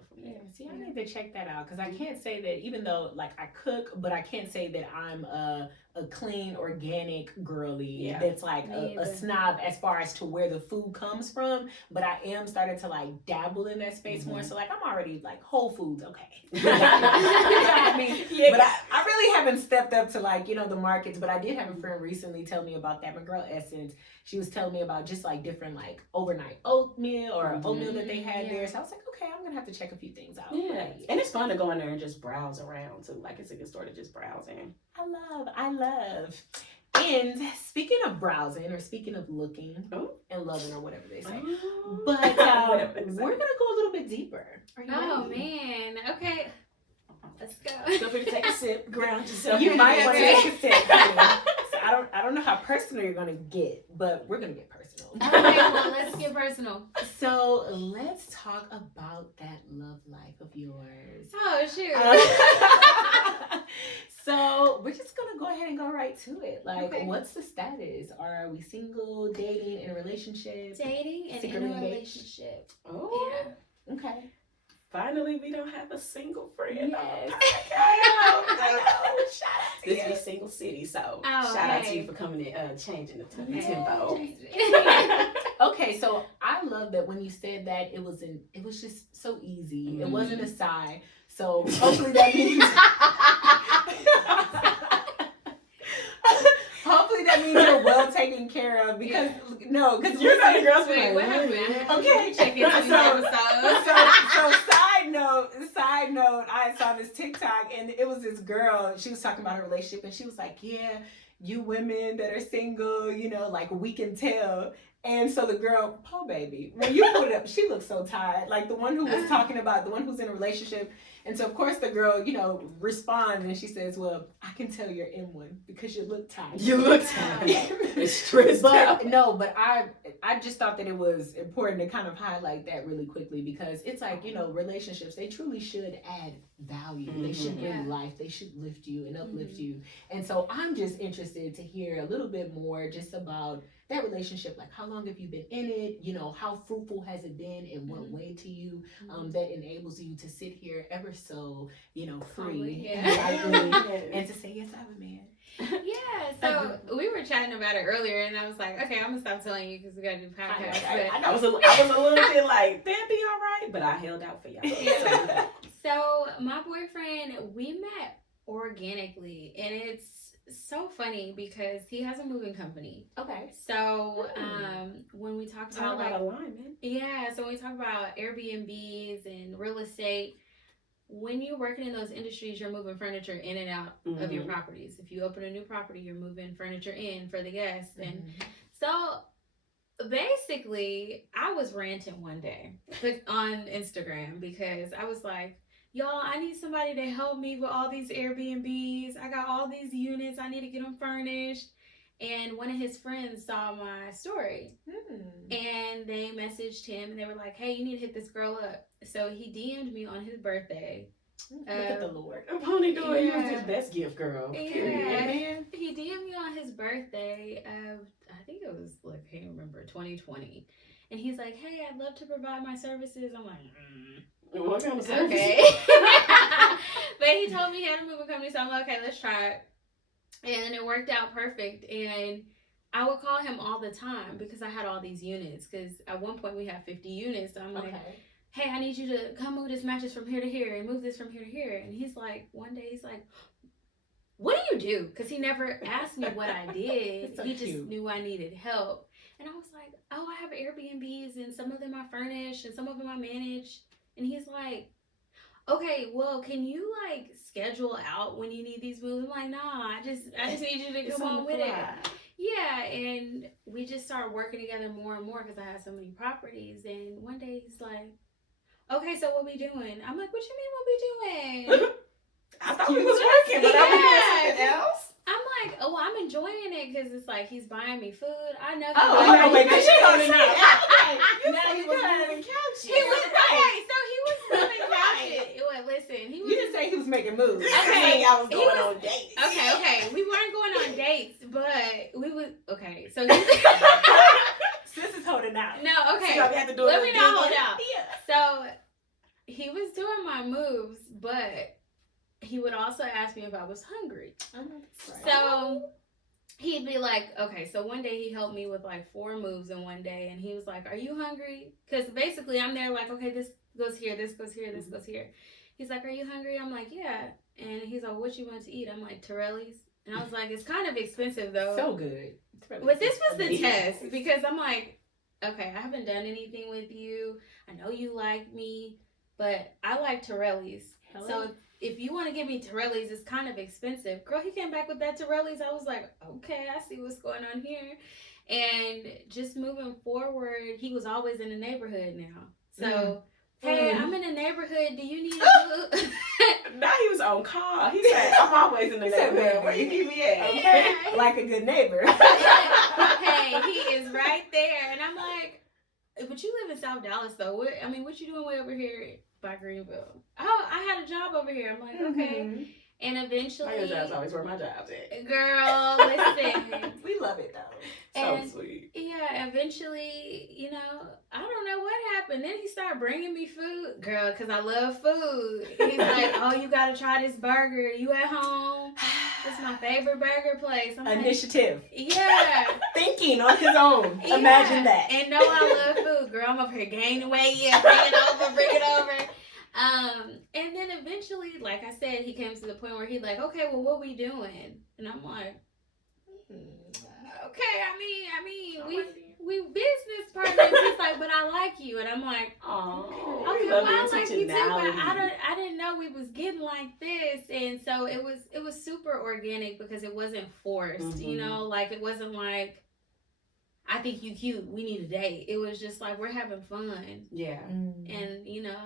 from there. Yeah, see, I need to check that out because I can't say that, even though like I cook, but I can't say that I'm a clean, organic girly Yeah. that's like Me a either. snob as far as to where the food comes from. But I am starting to like dabble in that space more. So like I'm already like Whole Foods, okay. You know what I mean? Yeah. But I really haven't stepped up to like, the markets. But I did have a friend recently tell me about that. My girl Essence, she was telling me about just like different like overnight oatmeal or oatmeal that they had there. So I was like, okay, I'm gonna have to check a few things out. Yeah, and it's fun to go in there and just browse around too. Like it's a good store to just browse in. I love. And speaking of browsing, or speaking of looking Oh. and loving, or whatever they say, Oh. but Whatever they say. we're gonna go a little bit deeper. Are you Oh, ready? man. Okay. Let's go. Feel free to take a sip, ground yourself. You might want to Okay. take a sip. So I don't know how personal you're gonna get, but we're gonna get personal. Okay, well, let's get personal. So let's talk about that love life of yours. Oh, shoot. So we're just gonna go ahead and go right to it. Like, Okay. what's the status? Are we single, dating, in a relationship? Dating and in Secretly a engaged? relationship. Oh, Yeah. Okay. finally, we don't have a single friend. Yes. I know. Shout out to This you. is Single City, so Oh, shout out to hey. you for coming in, changing the Okay. tempo. Okay, so I love that when you said that it was just so easy. It Mhm. wasn't a sigh. So hopefully that means hopefully that means you're well taken care of, because You're not the girls Wait, like, what happened? Okay. Check into these episodes. So side note, I saw this TikTok and it was this girl, she was talking about her relationship and she was like, yeah, you women that are single, like we can tell. And so the girl, poor baby, when you put it up, she looked so tired. Like the one who was talking about, the one who's in a relationship. And so of course the girl, responds and she says, well, I can tell you're in one because you look tired. You look tired. It's stressed out. But I just thought that it was important to kind of highlight that really quickly, because it's like, relationships, they truly should add value. They should bring Yeah. life. They should lift you and uplift you. And so I'm just interested to hear a little bit more just about that relationship. Like, how long have you been in it? How fruitful has it been, in what way to you, that enables you to sit here ever so, free Yeah. and lightly and to say, yes, I have a man. Yeah, so we were chatting about it earlier, and I was like, okay, I'm gonna stop telling you because we gotta do podcast. I was a little bit like, that'd be all right, but I held out for y'all. Yeah. So my boyfriend, we met organically, and it's so funny because he has a moving company. Okay. So when we talk Talk about about alignment. so when we talk about Airbnbs and real estate, when you're working in those industries, you're moving furniture in and out of your properties. If you open a new property, you're moving furniture in for the guests. And so basically, I was ranting one day on Instagram because I was like, y'all, I need somebody to help me with all these Airbnbs. I got all these units. I need to get them furnished. And one of his friends saw my story and they messaged him and they were like, hey, you need to hit this girl up. So he DM'd me on his birthday. Look at the Lord. Pony doing you was Yeah. his best gift, girl. Yeah. Period. He DM'd me on his birthday of, I think it was like, I can't remember, 2020. And he's like, hey, I'd love to provide my services. I'm like, What kind of service? okay. But And he told me he had a moving company, so I'm like, okay, let's try it. And it worked out perfect. And I would call him all the time because I had all these units. Because at one point we had 50 units. So I'm like, hey, I need you to come move this mattress from here to here and move this from here to here. And he's like, one day he's like, what do you do? Because he never asked me what I did. So he just cute. knew I needed help. And I was like, oh, I have Airbnbs and some of them I furnish and some of them I manage. And he's like, okay, well, can you like schedule out when you need these moves? I'm like, nah, I just need you to come on with it. Yeah, and we just started working together more and more because I had so many properties. And one day he's like, okay, so what we doing? I'm like, what you mean what we doing? I thought we was working, but I was doing something else. I'm like, oh, well, I'm enjoying it because it's like he's buying me food. I know. Wait, because she told me now. Now he was moving couches. He was okay, so he was moving couches. Well, listen, he was. You didn't say he was making moves. Okay, I was going on dates. Okay, we weren't going on dates, but we would. Okay, so Sis is holding out. no, okay. So we have to do Let me not hold out. Yeah. So he was doing my moves, but he would also ask me if I was hungry. So he'd be like, okay, so one day he helped me with like 4 moves in one day, and he was like, are you hungry? Because basically I'm there like, okay, this goes here, this goes here, this goes here. He's like, are you hungry? I'm like, yeah. And he's like, what you want to eat? I'm like, Torelli's. And I was like, it's kind of expensive though. So good. But this was the test because I'm like, okay, I haven't done anything with you. I know you like me, but I like Torelli's. Hello? So if you want to give me Torelli's, it's kind of expensive. Girl, he came back with that Torelli's. I was like, okay, I see what's going on here. And just moving forward, he was always in the neighborhood now. So, hey, I'm in the neighborhood. Do you need a food? Now he was on call. He said, I'm always in the neighborhood. Where you keep me at? Okay. Yeah. Like a good neighbor. Hey, he is right there. And I'm like, but you live in South Dallas, though. What you doing way over here by Greenville? Oh, I had a job over here. I'm like, okay. And eventually... My job's always where my job's at. Girl, listen. We love it, though. And, so sweet. Yeah, eventually, I don't know what happened. Then he started bringing me food. Girl, because I love food. He's like, oh, you got to try this burger. You at home? It's my favorite burger place. I'm Initiative. like, yeah. Thinking on his own. Yeah. Imagine that. And know I love food. Girl, I'm up here gaining weight. Yeah, bring it over. And then eventually, like I said, he came to the point where he's like, okay, well, what we doing? And I'm like, okay, I mean, we business partners. He's like, but I like you. And I'm like, oh, okay, well, I like you too, but I didn't know we was getting like this. And so it was super organic because it wasn't forced, like it wasn't like, I think you cute, we need a date. It was just like, we're having fun. Yeah. And,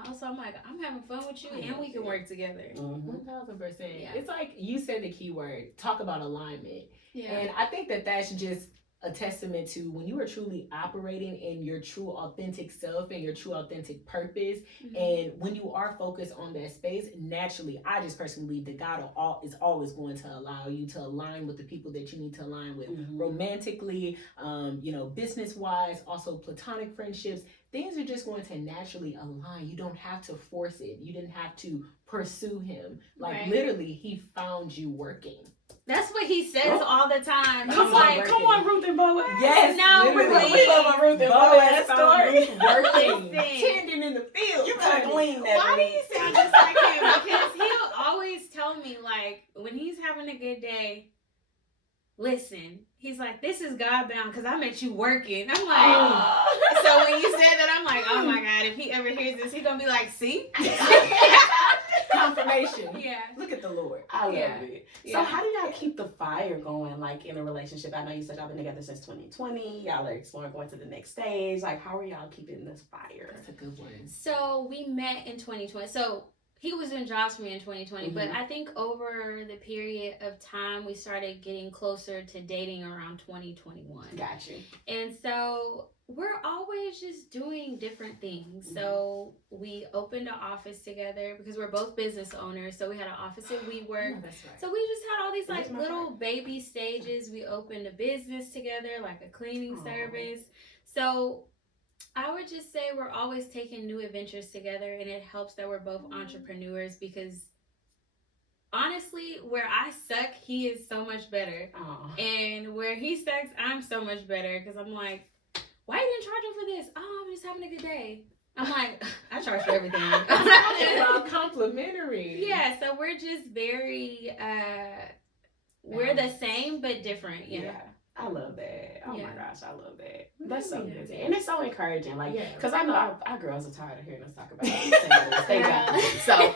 also I'm like, I'm having fun with you and we can work together. 1000%. Yeah. It's like you said the key word, talk about alignment. Yeah. And I think that's just a testament to when you are truly operating in your true authentic self and your true authentic purpose. And when you are focused on that space, naturally, I just personally believe that God is always going to allow you to align with the people that you need to align with romantically, business wise, also platonic friendships. Things are just going to naturally align. You don't have to force it. You didn't have to pursue him. Like literally, he found you working. That's what he says all the time. He's Come on, Ruth and Boaz. Yes, no, we love my Ruth and Boaz story. Working, Listen. tending in the field. You gotta glean that. Why do you sound just like him? Because he'll always tell me, like, when he's having a good day, listen, he's like, this is God bound because I met you working. I'm like, so when you said that, I'm like, oh my God, if he ever hears this, he's going to be like, see? Confirmation. Yeah. Look at the Lord. I love it. So Yeah. how do y'all keep the fire going, like, in a relationship? I know you said y'all been together since 2020. Y'all are exploring going to the next stage. Like, how are y'all keeping this fire? That's a good one. So we met in 2020. So he was doing jobs for me in 2020, but I think over the period of time, we started getting closer to dating around 2021. Got you. And so we're always just doing different things. So we opened an office together because we're both business owners. So we had an office at WeWork. Oh, that's right. So we just had all these like That's my little heart. baby stages. We opened a business together, like a cleaning service. So I would just say we're always taking new adventures together, and it helps that we're both entrepreneurs because honestly, where I suck, he is so much better. Oh. And where he sucks, I'm so much better. Because I'm like, why you didn't charge him for this? Oh, I'm just having a good day. I'm like, I charge for everything. About complimentary. Yeah, so we're just very, we're the same but different. Yeah. I love that. Oh Yeah. my gosh, I love that. That's so Really? good. And it's so encouraging. Like, Yeah. because I know our girls are tired of hearing us talk about these things. They got it. So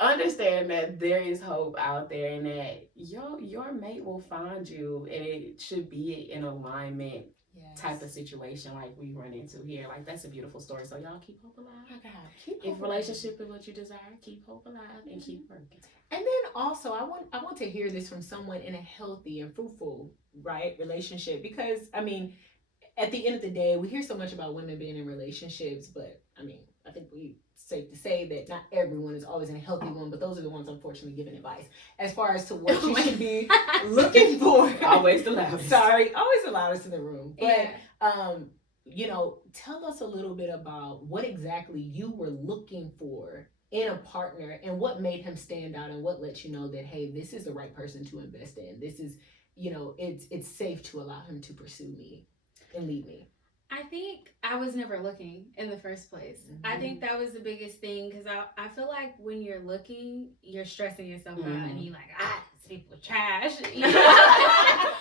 understand that there is hope out there and that your mate will find you, and it should be in alignment type of situation like we run into here. Like, that's a beautiful story. So y'all keep hope alive. Oh my God. Keep If hope relationship is what you desire, keep hope alive and keep working. And then also, I want to hear this from someone in a healthy and fruitful, right, relationship. Because, I mean, at the end of the day, we hear so much about women being in relationships, but, I mean, I think we safe to say that not everyone is always in a healthy one, but those are the ones, unfortunately, giving advice as far as to what you should be looking for. Always the loudest. Sorry, always the loudest in the room. But, Yeah. you know, tell us a little bit about what exactly you were looking for in a partner and what made him stand out and what let you know that, hey, this is the right person to invest in. This is, you know, it's safe to allow him to pursue me and lead me. I think I was never looking in the first place. I think that was the biggest thing because I feel like when you're looking, you're stressing yourself out and you're like, these people trash. You know?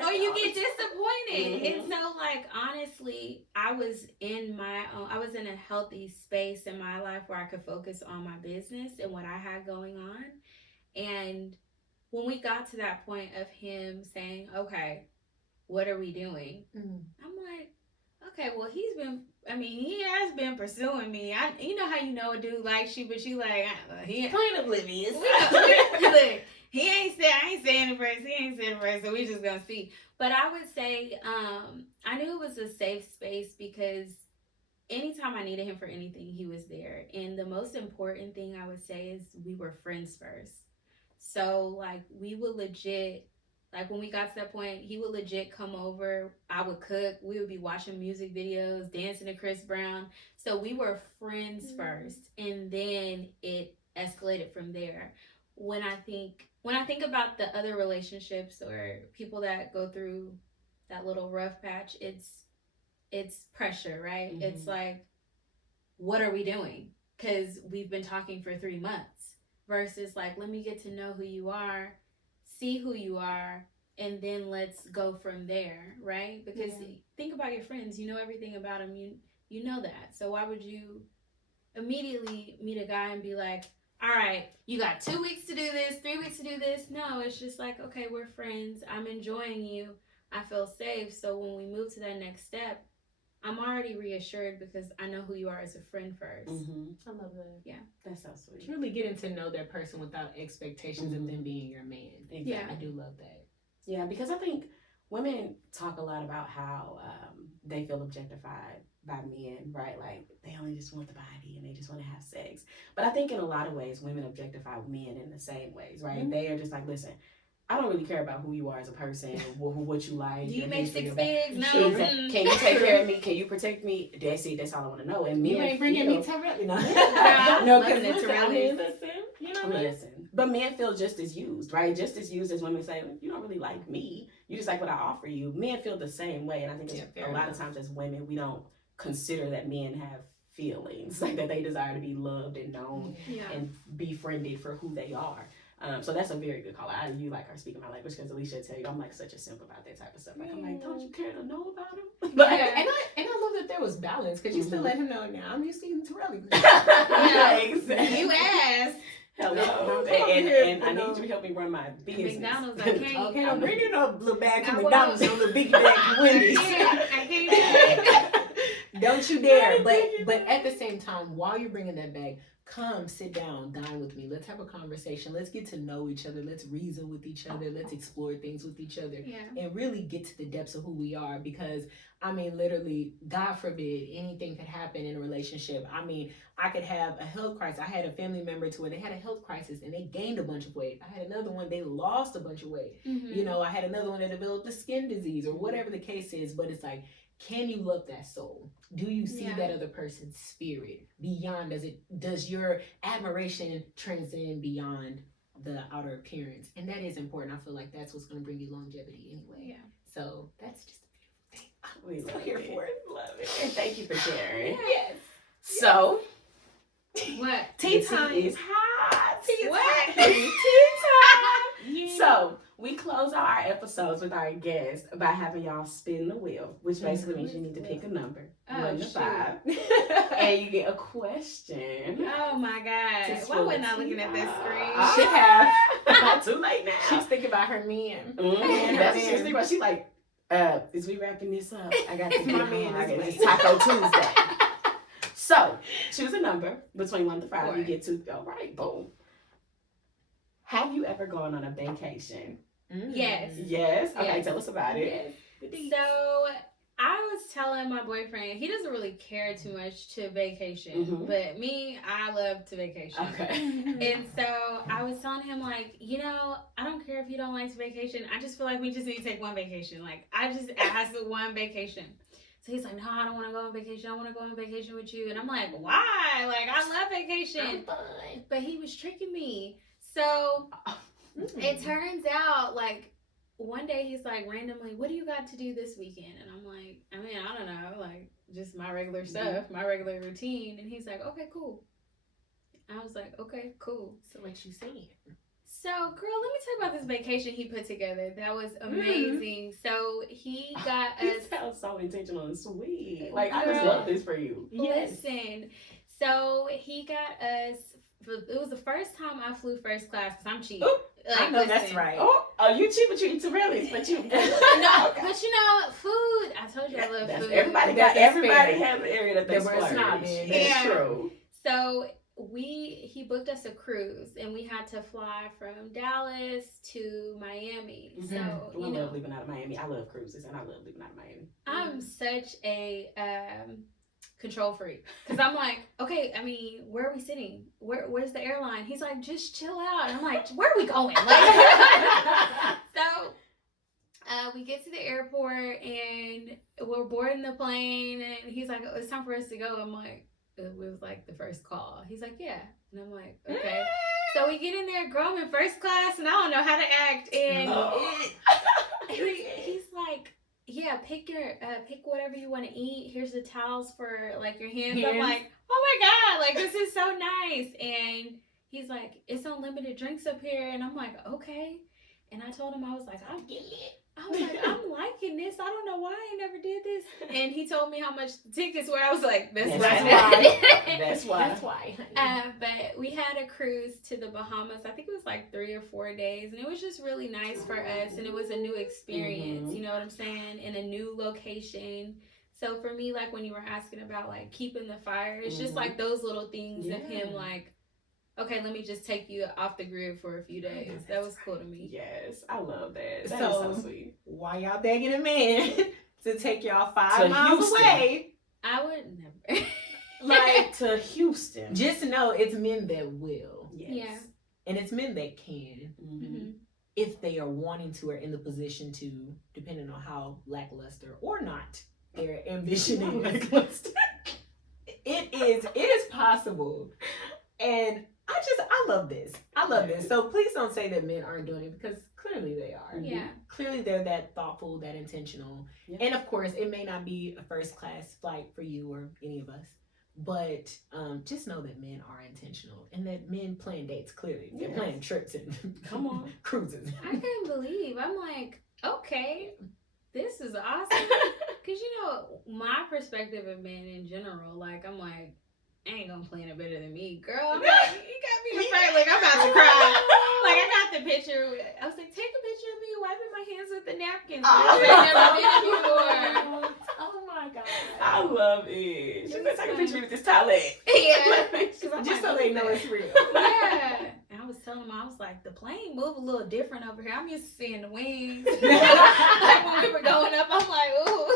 Or you get disappointed. And so, like, honestly, I was in a healthy space in my life where I could focus on my business and what I had going on. And when we got to that point of him saying, okay, what are we doing? I'm like, okay, well, he has been pursuing me. You know how you know a dude likes you, but you like, he Plain oblivious. Look, I ain't saying it first, so we just gonna see. But I would say, I knew it was a safe space because anytime I needed him for anything, he was there. And the most important thing I would say is we were friends first. So, like, we would legit, like, when we got to that point, he would legit come over. I would cook. We would be watching music videos, dancing to Chris Brown. So we were friends first, and then it escalated from there. When I think about the other relationships or people that go through that little rough patch, it's pressure, right? It's like, what are we doing? Because we've been talking for 3 months versus like, let me get to know who you are, see who you are, and then let's go from there, right? Because think about your friends, you know everything about them, you know that. So why would you immediately meet a guy and be like, all right, you got 2 weeks to do this, 3 weeks to do this? No, it's just like, okay, we're friends. I'm enjoying you. I feel safe. So when we move to that next step, I'm already reassured because I know who you are as a friend first. I love that. Yeah. That's so sweet. Truly getting to know that person without expectations of them being your man. Exactly. Yeah. I do love that. Yeah, because I think women talk a lot about how they feel objectified by men, right? Like, they only just want the body and they just want to have sex. But I think in a lot of ways, women objectify men in the same ways, right? They are just like, listen, I don't really care about who you are as a person, what you like. Do you your make history, 6 your back- figs? No. Can you take care of me? Can you protect me? That's it. That's all I want to know. And men You ain't bringing me feel- Terrell. No, Loving because it, listen, I mean, Torelli. listen, You know what I mean? listen. But men feel just as used, right? Just as used as women say, you don't really like me. You just like what I offer you. Men feel the same way. And I think a lot of times as women, we don't consider that men have feelings, like that they desire to be loved and known and befriended for who they are. So that's a very good call. You like are speaking my language because Alicia tell you I'm like such a simp about that type of stuff. Like I'm like, don't you care to know about him? But and I love that there was balance because you still let him know now I'm used to eating Torelli. Exactly. You asked. Hello. Come And I need you to help me run my business. McDonald's, I can't. Okay, I'm bringing up a little bag from I McDonald's and a little biggie bag from Wendy's. I can't. Don't you dare. But at the same time, while you're bringing that bag, come sit down, dine with me. Let's have a conversation. Let's get to know each other. Let's reason with each other. Let's explore things with each other. And really get to the depths of who we are. Because, I mean, literally, God forbid, anything could happen in a relationship. I mean, I could have a health crisis. I had a family member to where they had a health crisis and they gained a bunch of weight. I had another one, they lost a bunch of weight. You know, I had another one that developed a skin disease or whatever the case is. But it's like, can you love that soul? Do you see that other person's spirit beyond? Does your admiration transcend beyond the outer appearance. And that is important. I feel like that's what's going to bring you longevity anyway. Yeah. So that's just a beautiful thing. We So love here it. for it. Love it. And thank you for sharing. Yes. So, What? Tea the time. is hot. Tea is What? hot. Tea time. Yeah. So, we close out our episodes with our guests by having y'all spin the wheel, which basically means you need to pick a number, Oh, 1 to shoot. 5, and you get a question. Oh my God. to Why wasn't I spill the looking at this tea. screen? I Should have. Not too late now. She's thinking about her man. That's what she was thinking about. She's like, is we wrapping this up? I got to My get man home. is It's late. Taco Tuesday. So, choose a number between 1 to 5. 4. You get 2. All right, boom. Have you ever gone on a vacation? Yes. Yes. Okay, Yes. tell us about it. Yes. So I was telling my boyfriend, he doesn't really care too much to vacation, Mhm. but me, I love to vacation. Okay. And so I was telling him, like, I don't care if you don't like to vacation. I just feel like we just need to take one vacation. Like, I just asked for one vacation. So he's like, no, I don't want to go on vacation. I want to go on vacation with you. And I'm like, why? Like, I love vacation. But he was tricking me. So it turns out, like, one day he's like, randomly, what do you got to do this weekend? And I'm like, I don't know, like, just my regular stuff, my regular routine. And he's like, okay, cool. I was like, okay, cool. So what you saying? So, girl, let me tell you about this vacation he put together. That was amazing. So he got You us. sound so intentional and sweet. Like, I just Girl. love this for you. Listen. So he got us. It was the first time I flew first class because I'm cheap. Oop, I know that's right. Oh, you cheap, but you eat too early. But you. No, Okay. but food. I told you I love That's- food. Everybody That's has fair. an area that they That we're splurge. snobbing. That's Yeah. true. So he booked us a cruise and we had to fly from Dallas to Miami. Mhm. So I you love know, leaving out of Miami. I love cruises and I love leaving out of Miami. I'm such a control freak because I'm like, okay, where are we sitting? Where's the airline? He's like, just chill out. And I'm like, where are we going? Like, so we get to the airport and we're boarding the plane and he's like, oh, it's time for us to go. I'm like, it was like the first call. He's like, yeah. And I'm like, okay. So we get in there, girl, I'm in first class and I don't know how to act. And he's like, yeah, pick whatever you want to eat. Here's the towels for like your hands. I'm like, oh my God, like this is so nice. And he's like, it's unlimited drinks up here. And I'm like, okay. And I told him, I was like, I'm liking this. I don't know why I never did this. And he told me how much the tickets were. I was like, that's why. That's why. That's why. But we had a cruise to the Bahamas. I think it was like 3 or 4 days. And it was just really nice for us. And it was a new experience. Mhm. You know what I'm saying? In a new location. So for me, like when you were asking about like keeping the fire, it's just like those little things of him like, okay, let me just take you off the grid for a few days. That was cool to me. Yes, I love that. That is So, so sweet. Why y'all begging a man to take y'all 5 To miles Houston. away? I would never. Like to Houston. Just know it's men that will. Yes. Yeah. And it's men that can. Mhm. If they are wanting to or in the position to, depending on how lackluster or not their ambition is. It is possible. And I love this. I love this. So please don't say that men aren't doing it because clearly they are. Yeah. Clearly they're that thoughtful, that intentional. Yeah. And of course, it may not be a first class flight for you or any of us. But just know that men are intentional and that men plan dates clearly. They're Yes. planning trips and Come on. cruises. I couldn't believe. I'm like, okay, this is awesome. Because, my perspective of men in general, like, I'm like, ain't gonna plan it better than me. Girl, I'm like, you got me afraid. Like, I'm about to cry. Like, I got the picture. I was like, take a picture of me wiping my hands with the napkins. I've never did it before. Oh my God. I love it. She's gonna take a picture with this towelette. Yeah. Just so they know it's real. Yeah. And I was telling him, I was like, the plane move a little different over here. I'm used to seeing the wings. Like when we were going up, I'm like, ooh.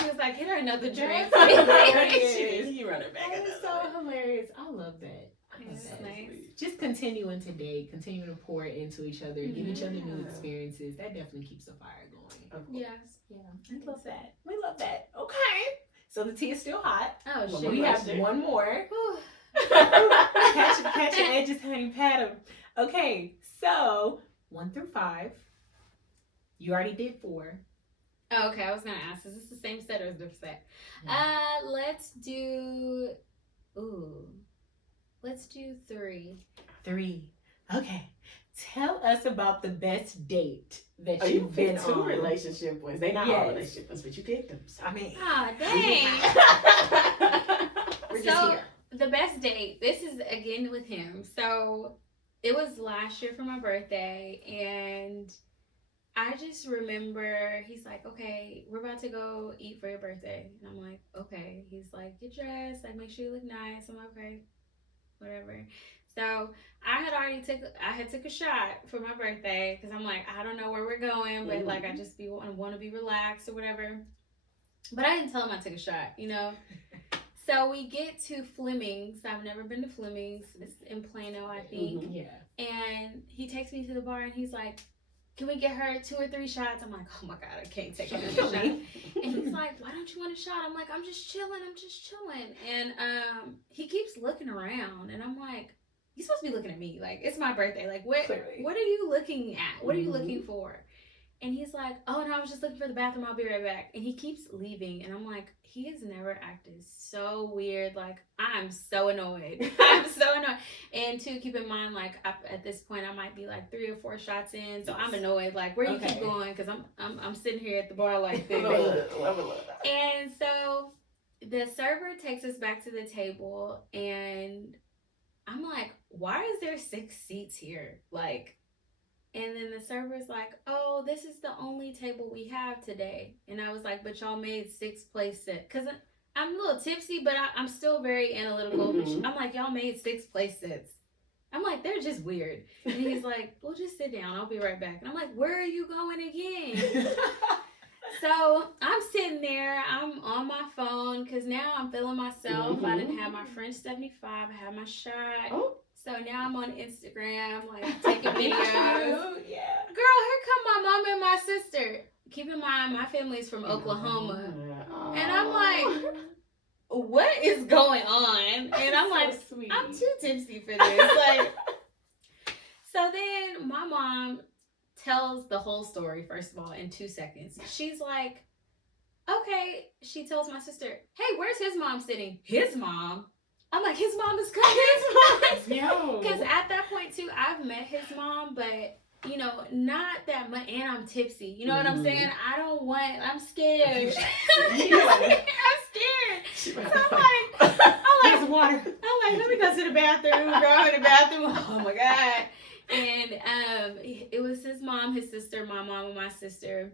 He was like, get her another drink. You run it back. That is so hilarious. I love that. I love It's that. nice. Just continuing to date, continue to pour into each other, give each other new Yeah. experiences. That definitely keeps the fire going. Of course. Yes. Yeah, we love that. We love that. Okay. So the tea is still hot. Oh, Well, shit. We have question. one more. Whew. Catch your edges, honey, pat 'em. Okay, so 1 through 5. You already did 4. Oh, okay, I was gonna ask, is this the same set or is it a different set? Let's do. Ooh, let's do 3. 3. Okay. Tell us about the best date that You you've been picked 2 on. relationship ones. They not Yes. all relationship ones, but you picked them. So. I mean, Ah, dang. We're just So here. the best date. This is again with him. So it was last year for my birthday, and I just remember he's like, "Okay, we're about to go eat for your birthday," and I'm like, "Okay." He's like, "Get dressed, like make sure you look nice." I'm like, "Okay, whatever." So I had took a shot for my birthday because I'm like, I don't know where we're going, but like I just want to be relaxed or whatever. But I didn't tell him I took a shot, you know. So we get to Fleming's. I've never been to Fleming's. It's in Plano, I think. yeah. And he takes me to the bar and he's like, "Can we get her 2 or 3 shots?" I'm like, "Oh my God, I can't take another shot." And he's like, "Why don't you want a shot?" I'm like, I'm just chilling. And he keeps looking around and I'm like, "You're supposed to be looking at me. Like, it's my birthday. Like, what are you looking at? What are you looking for?" And he's like, "Oh no, I was just looking for the bathroom. I'll be right back." And he keeps leaving. And I'm like, he has never acted so weird. Like, I'm so annoyed. I'm so annoyed. And to keep in mind, like at this point, I might be like 3 or 4 shots in. So I'm annoyed. Like, where you keep going? Because I'm sitting here at the bar like this. And so the server takes us back to the table. And I'm like, why is there 6 seats here? Like, and then the server's like, "Oh, this is the only table we have today." And I was like, "But y'all made 6 place sets." Because I'm a little tipsy, but I'm still very analytical. Mm-hmm. I'm like, "Y'all made 6 place sets." I'm like, "They're just weird." And he's like, "Well, just sit down. I'll be right back." And I'm like, "Where are you going again?" So I'm sitting there. I'm on my phone because now I'm feeling myself. Mm-hmm. I didn't have my French 75. I had my shot. Oh. So now I'm on Instagram, like taking videos. Yeah. Girl, here come my mom and my sister. Keep in mind, my family's from Oklahoma. And I'm like, what is going on? And I'm like, so sweet. I'm too tipsy for this. Like, so then my mom tells the whole story, first of all, in 2 seconds. She's like, okay. She tells my sister, "Hey, where's his mom sitting?" His mom? I'm like, his mom is coming. No. Because at that point, too, I've met his mom, but, you know, not that much. And I'm tipsy. You know what I'm saying? I'm scared. I'm scared. So I'm like, water. I'm like, let me go to the bathroom, girl. I'm in the bathroom. Oh my God. And it was his mom, his sister, my mom, and my sister.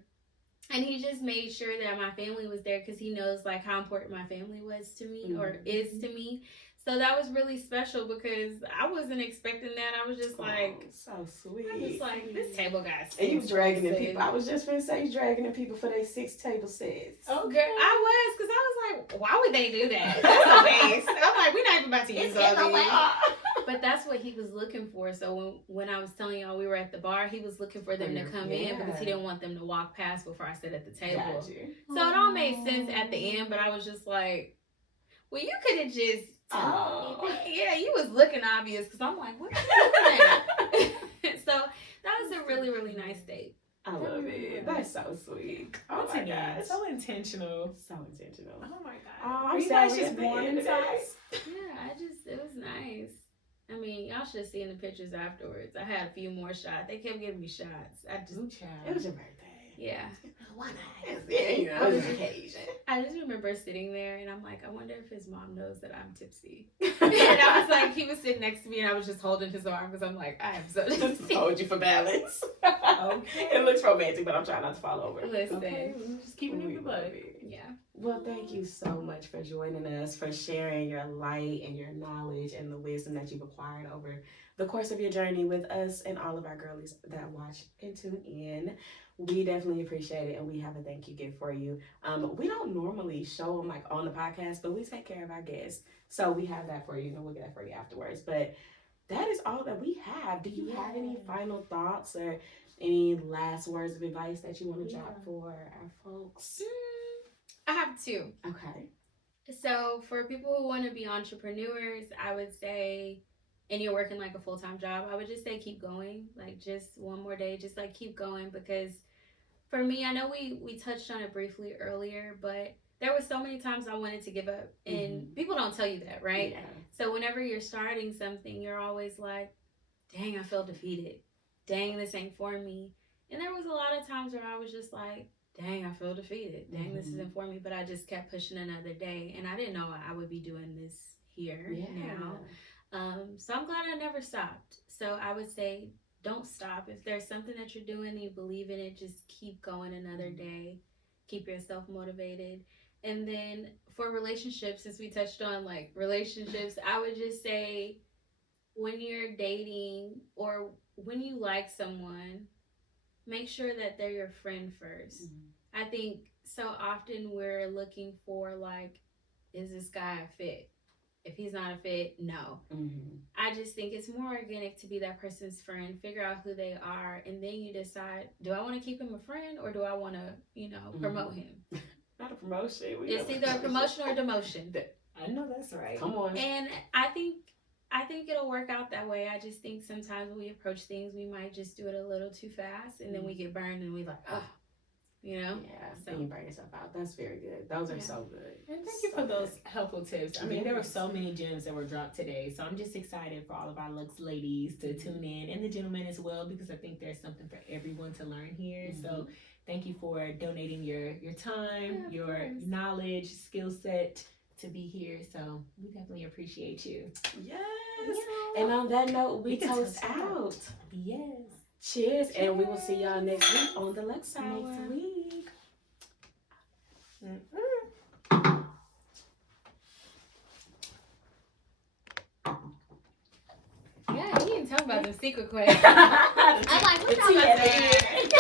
And he just made sure that my family was there because he knows like how important my family was to me or is to me. So that was really special because I wasn't expecting that. I was just like, so sweet. I was like, this table got 6 And you dragging in places. people. I was just gonna say you dragging in people for their 6 table sets. Oh, girl, I was because I was like, why would they do that? That's a waste. I'm like, we're not even about to use all these. But that's what he was looking for. So when I was telling y'all we were at the bar, he was looking for them to come in because he didn't want them to walk past before I sat at the table. Got you. So it all made sense at the end, but I was just like, well, you could have just told me. Yeah, you was looking obvious because I'm like, what are you looking at? So that was a really, really nice date. I love it. That's so sweet. Oh my gosh. So intentional. So intentional. Oh my God. Oh, Are I'm you guys sorry just at the born end in of the size? Yeah, it was nice. I mean, y'all should have seen the pictures afterwards. I had a few more shots. They kept giving me shots. It was your birthday. Yeah. Why not? Yeah, you know, it was an occasion. I just remember sitting there and I'm like, I wonder if his mom knows that I'm tipsy. And I was like, he was sitting next to me and I was just holding his arm because I'm like, I am so Just tipsy. hold you for balance. Okay. It looks romantic, but I'm trying not to fall over. Listen. Okay, just keeping it in the butt. Yeah. Well, thank you so much for joining us, for sharing your light and your knowledge and the wisdom that you've acquired over the course of your journey with us and all of our girlies that watch and tune in. We definitely appreciate it, and we have a thank you gift for you. We don't normally show them like on the podcast, but we take care of our guests, so we have that for you, and we'll get that for you afterwards. But that is all that we have. Do you have any final thoughts or any last words of advice that you want to drop for our folks? I have 2. Okay. So for people who want to be entrepreneurs, I would say and you're working like a full-time job, I would just say keep going. Like just one more day, just like keep going, because for me, I know we touched on it briefly earlier, but there were so many times I wanted to give up, and people don't tell you that, right? Yeah. So whenever you're starting something, you're always like, dang, I feel defeated. Dang, this ain't for me. And there was a lot of times where I was just like, dang, I feel defeated. Dang, this isn't for me. But I just kept pushing another day, and I didn't know I would be doing this here now. So I'm glad I never stopped. So I would say, don't stop. If there's something that you're doing and you believe in it, just keep going another day. Keep yourself motivated. And then for relationships, since we touched on like relationships, I would just say when you're dating or when you like someone, make sure that they're your friend first. I think so often we're looking for like, is this guy a fit? If he's not a fit, no. I just think it's more organic to be that person's friend, figure out who they are, and then you decide, do I want to keep him a friend or do I want to, promote him? Not a promotion. It's either a promotion or demotion. I know that's right. Come on. And I think it'll work out that way. I just think sometimes when we approach things, we might just do it a little too fast, and then we get burned and we like, Yeah, so you burn yourself out. That's very good. Those are so good. And thank you for those helpful tips. I mean, there were so many gems that were dropped today. So I'm just excited for all of our Luxe ladies to tune in, and the gentlemen as well, because I think there's something for everyone to learn here. So thank you for donating your time, your knowledge, skill set to be here. So we definitely appreciate you. Yes. And on that note, we toast out. Yes. Cheers. And we will see y'all next week on the Luxe Hour. Next week. Yeah, he didn't talk about the secret question. I'm like, what's It's talking about that?